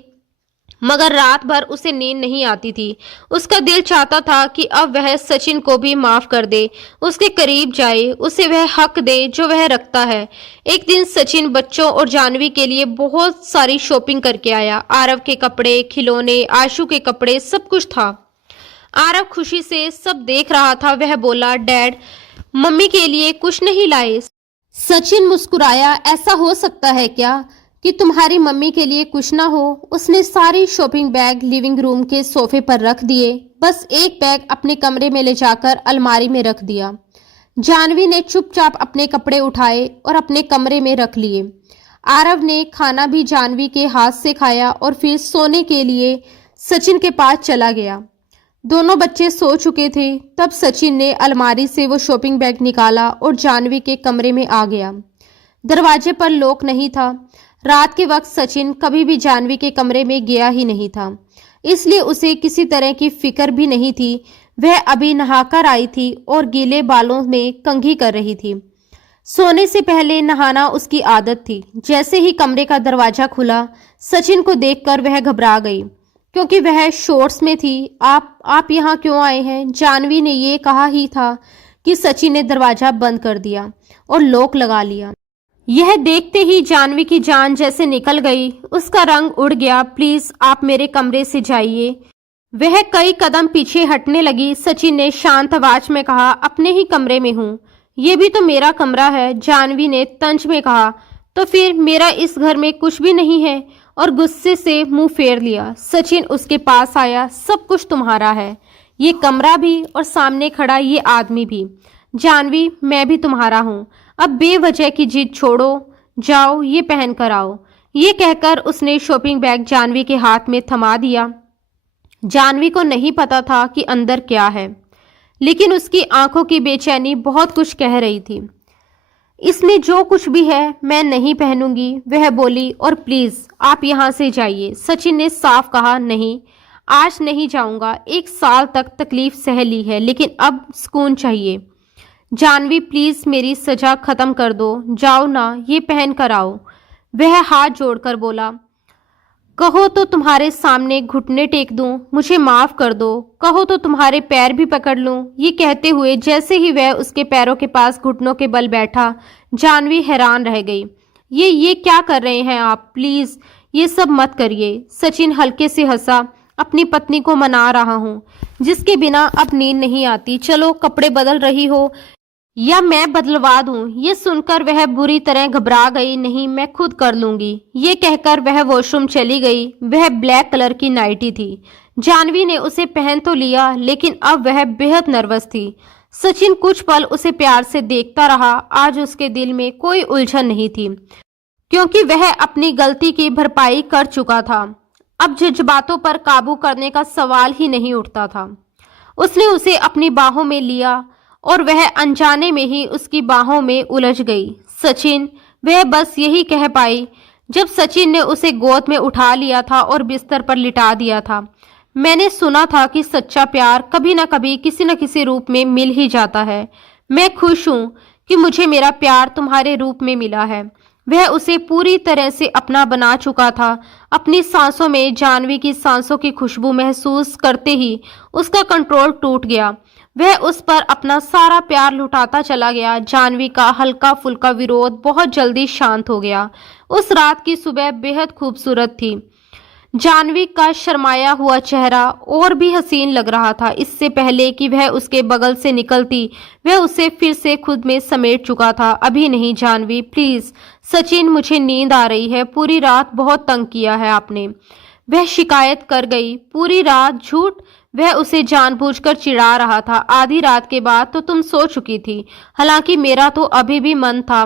मगर रात भर उसे नींद नहीं आती थी। उसका दिल चाहता था कि अब वह सचिन को भी माफ कर दे, उसके करीब जाए, उसे वह हक दे जो वह रखता है। एक दिन सचिन बच्चों और जानवी के लिए बहुत सारी शॉपिंग करके आया। आरव के कपड़े, खिलौने, आशु के कपड़े, सब कुछ था। आरव खुशी से सब देख रहा था। वह बोला, डैड, मम्मी के लिए कुछ नहीं लाए? सचिन मुस्कुराया, ऐसा हो सकता है क्या कि तुम्हारी मम्मी के लिए कुछ ना हो? उसने सारी शॉपिंग बैग लिविंग रूम के सोफे पर रख दिए। बस एक बैग अपने कमरे में ले जाकर अलमारी में रख दिया। जानवी ने चुपचाप अपने कपड़े उठाए और अपने कमरे में रख लिए। आरव ने खाना भी जानवी के हाथ से खाया और फिर सोने के लिए सचिन के पास चला गया। दोनों बच्चे सो चुके थे। तब सचिन ने अलमारी से वो शॉपिंग बैग निकाला और जानवी के कमरे में आ गया। दरवाजे पर लॉक नहीं था। रात के वक्त सचिन कभी भी जानवी के कमरे में गया ही नहीं था, इसलिए उसे किसी तरह की फिक्र भी नहीं थी। वह अभी नहाकर आई थी और गीले बालों में कंघी कर रही थी। सोने से पहले नहाना उसकी आदत थी। जैसे ही कमरे का दरवाजा खुला, सचिन को देखकर वह घबरा गई, क्योंकि वह शॉर्ट्स में थी। आप यहाँ क्यों आए हैं? जानवी ने ये कहा ही था कि सचिन ने दरवाजा बंद कर दिया और लॉक लगा लिया। यह देखते ही जानवी की जान जैसे निकल गई, उसका रंग उड़ गया। प्लीज आप मेरे कमरे से जाइए। वह कई कदम पीछे हटने लगी। सचिन ने शांत आवाज में कहा, अपने ही कमरे में हूँ, ये भी तो मेरा कमरा है। जानवी ने तंज में कहा, तो फिर मेरा इस घर में कुछ भी नहीं है, और गुस्से से मुंह फेर लिया। सचिन उसके पास आया, सब कुछ तुम्हारा है, ये कमरा भी और सामने खड़ा ये आदमी भी। जानवी, मैं भी तुम्हारा हूँ। अब बेवजह की जिद छोड़ो, जाओ ये पहन कर आओ। ये कहकर उसने शॉपिंग बैग जानवी के हाथ में थमा दिया। जानवी को नहीं पता था कि अंदर क्या है, लेकिन उसकी आंखों की बेचैनी बहुत कुछ कह रही थी। इसमें जो कुछ भी है मैं नहीं पहनूंगी, वह बोली, और प्लीज आप यहाँ से जाइए। सचिन ने साफ कहा, नहीं, आज नहीं जाऊंगा। 1 साल तक तकलीफ सह ली है, लेकिन अब सुकून चाहिए। जानवी, प्लीज मेरी सजा खत्म कर दो, जाओ ना, ये पहन कर आओ। वह हाथ जोड़कर बोला, कहो तो तुम्हारे सामने घुटने टेक दूं, मुझे माफ कर दो। कहो तो तुम्हारे पैर भी पकड़ लूं। ये कहते हुए जैसे ही वह उसके पैरों के पास घुटनों के बल बैठा, जानवी हैरान रह गई। ये क्या कर रहे हैं आप? प्लीज ये सब मत करिए। सचिन हल्के से हंसा, अपनी पत्नी को मना रहा हूँ, जिसके बिना अब नींद नहीं आती। चलो, कपड़े बदल रही हो या मैं बदलवा दूं? ये सुनकर वह बुरी तरह घबरा गई। नहीं, मैं खुद कर लूंगी। ये कहकर वह वॉशरूम चली गई। वह ब्लैक कलर की नाइटी थी। जानवी ने उसे पहन तो लिया, लेकिन अब वह बेहद नर्वस थी। सचिन कुछ पल उसे प्यार से देखता रहा। आज उसके दिल में कोई उलझन नहीं थी, क्योंकि वह अपनी गलती की भरपाई कर चुका था। अब जज्बातों पर काबू करने का सवाल ही नहीं उठता था। उसने उसे अपनी बाहों में लिया और वह अनजाने में ही उसकी बाहों में उलझ गई। सचिन, वह बस यही कह पाई जब सचिन ने उसे गोद में उठा लिया था और बिस्तर पर लिटा दिया था। मैंने सुना था कि सच्चा प्यार कभी न कभी किसी न किसी रूप में मिल ही जाता है। मैं खुश हूँ कि मुझे मेरा प्यार तुम्हारे रूप में मिला है। वह उसे पूरी तरह से अपना बना चुका था। अपनी सांसों में जानवी की सांसों की खुशबू महसूस करते ही उसका कंट्रोल टूट गया। वह उस पर अपना सारा प्यार लुटाता चला गया। जानवी का हल्का फुल्का विरोध बहुत जल्दी शांत हो गया। उस रात की सुबह बेहद खूबसूरत थी। जानवी का शर्माया हुआ चेहरा और भी हसीन लग रहा था। इससे पहले कि वह उसके बगल से निकलती, वह उसे फिर से खुद में समेट चुका था। अभी नहीं जानवी, प्लीज। सचिन, मुझे नींद आ रही है, पूरी रात बहुत तंग किया है आपने। वह शिकायत कर गई। पूरी रात? झूठ। वह उसे जानबूझकर चिढ़ा रहा था। आधी रात के बाद तो तुम सो चुकी थी। हालांकि मेरा तो अभी भी मन था।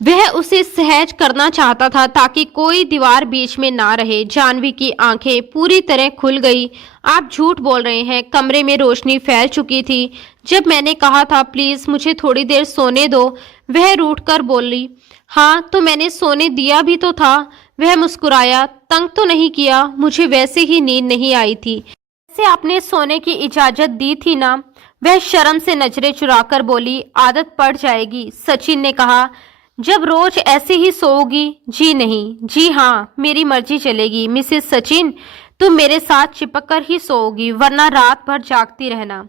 वह उसे सहज करना चाहता था ताकि कोई दीवार बीच में ना रहे। जानवी की आंखें पूरी तरह खुल गई। आप झूठ बोल रहे हैं। कमरे में रोशनी फैल चुकी थी। जब मैंने कहा था प्लीज मुझे थोड़ी देर सोने दो, वह रूठकर बोली, हाँ तो मैंने सोने दिया भी तो था। वह मुस्कुराया, तंग तो नहीं किया, मुझे वैसे ही नींद नहीं आई थी। से आपने सोने की इजाजत दी थी ना? वह शर्म से नजरें चुराकर बोली, आदत पड़ जाएगी। सचिन ने कहा, जब रोज ऐसे ही सोओगी? जी नहीं, जी हाँ, मेरी मर्जी चलेगी। मिसेस सचिन, तुम मेरे साथ चिपक कर ही सोओगी, वरना रात भर जागती रहना।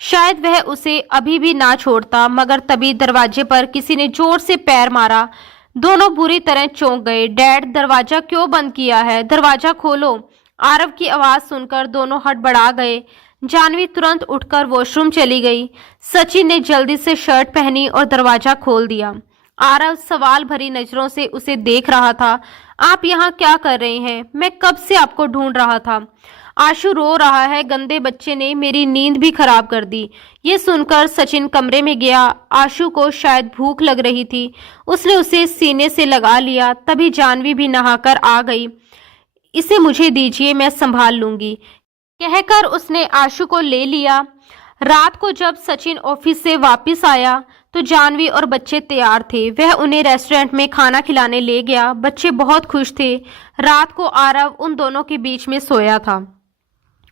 शायद वह उसे अभी भी ना छोड़ता, मगर तभी दरवाजे पर किसी ने जोर से पैर मारा। दोनों बुरी तरह चौंक गए। डैड, दरवाजा क्यों बंद किया है? दरवाजा खोलो। आरव की आवाज सुनकर दोनों हड़बड़ा गए। जानवी तुरंत उठकर वॉशरूम चली गई। सचिन ने जल्दी से शर्ट पहनी और दरवाजा खोल दिया। आरव सवाल भरी नजरों से उसे देख रहा था। आप यहाँ क्या कर रहे हैं? मैं कब से आपको ढूंढ रहा था। आशु रो रहा है, गंदे बच्चे ने मेरी नींद भी खराब कर दी। ये सुनकर सचिन कमरे में गया। आशु को शायद भूख लग रही थी, उसने उसे सीने से लगा लिया। तभी जानवी भी नहाकर आ गई। इसे मुझे दीजिए, मैं संभाल लूंगी, कहकर उसने आशु को ले लिया। रात को जब सचिन ऑफिस से वापस आया तो जानवी और बच्चे तैयार थे। वह उन्हें रेस्टोरेंट में खाना खिलाने ले गया। बच्चे बहुत खुश थे। रात को आरव उन दोनों के बीच में सोया था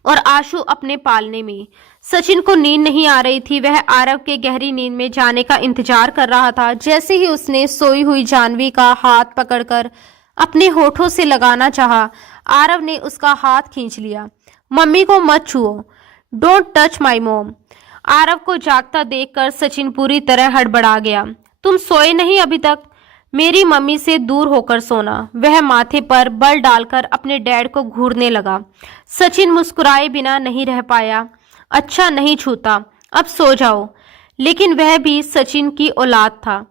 और आशु अपने पालने में। सचिन को नींद नहीं आ रही थी। वह आरव के गहरी नींद में जाने का इंतजार कर रहा था। जैसे ही उसने सोई हुई जानवी का हाथ पकड़कर अपने होठों से लगाना चाहा, आरव ने उसका हाथ खींच लिया। मम्मी को मत छुओ, don't touch my mom. Aarav को जागता देखकर सचिन पूरी तरह हड़बड़ा गया। तुम सोए नहीं अभी तक? मेरी मम्मी से दूर होकर सोना। वह माथे पर बल डालकर अपने डैड को घूरने लगा। सचिन मुस्कुराए बिना नहीं रह पाया। अच्छा, नहीं छूता, अब सो जाओ। लेकिन वह भी सचिन की औलाद था,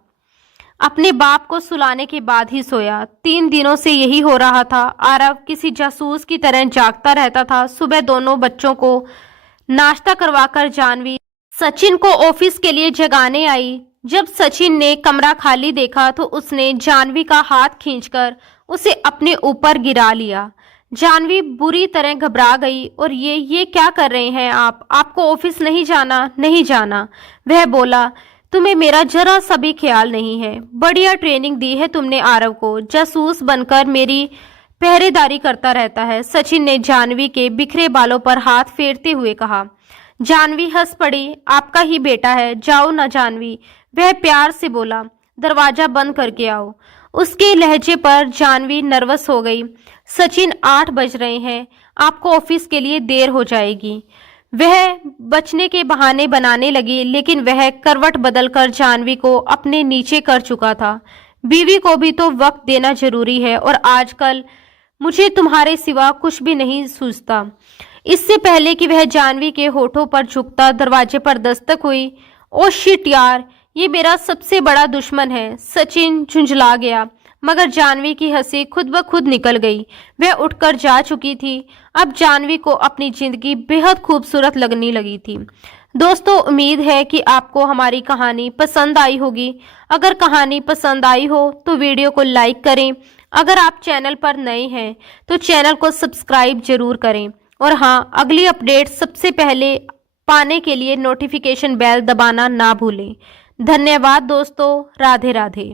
अपने बाप को सुलाने के बाद ही सोया। 3 दिनों से यही हो रहा था। आरव किसी जासूस की तरह जागता रहता था। सुबह दोनों बच्चों को नाश्ता करवाकर जानवी सचिन को ऑफिस के लिए जगाने आई। जब सचिन ने कमरा खाली देखा तो उसने जानवी का हाथ खींचकर उसे अपने ऊपर गिरा लिया। जानवी बुरी तरह घबरा गई। और ये क्या कर रहे हैं आप? आपको ऑफिस नहीं जाना? नहीं जाना, वह बोला। तुम्हें मेरा जरा सा भी ख्याल नहीं है। बढ़िया ट्रेनिंग दी है तुमने आरव को, जासूस बनकर मेरी पहरेदारी करता रहता है। सचिन ने जानवी के बिखरे बालों पर हाथ फेरते हुए कहा। जानवी हंस पड़ी। आपका ही बेटा है, जाओ ना जानवी, वह प्यार से बोला। दरवाजा बंद करके आओ। उसके लहजे पर जानवी नर्वस हो गई। सचिन, 8 बज रहे हैं, आपको ऑफिस के लिए देर हो जाएगी। वह बचने के बहाने बनाने लगी, लेकिन वह करवट बदलकर जानवी को अपने नीचे कर चुका था। बीवी को भी तो वक्त देना जरूरी है, और आजकल मुझे तुम्हारे सिवा कुछ भी नहीं सूझता। इससे पहले कि वह जानवी के होठों पर झुकता, दरवाजे पर दस्तक हुई। ओ शिट यार, ये मेरा सबसे बड़ा दुश्मन है। सचिन झुंझला गया, मगर जानवी की हंसी खुद ब खुद निकल गई। वह उठकर जा चुकी थी। अब जानवी को अपनी जिंदगी बेहद खूबसूरत लगने लगी थी। दोस्तों, उम्मीद है कि आपको हमारी कहानी पसंद आई होगी। अगर कहानी पसंद आई हो तो वीडियो को लाइक करें। अगर आप चैनल पर नए हैं तो चैनल को सब्सक्राइब जरूर करें। और हाँ, अगली अपडेट सबसे पहले पाने के लिए नोटिफिकेशन बेल दबाना ना भूलें। धन्यवाद दोस्तों। राधे राधे।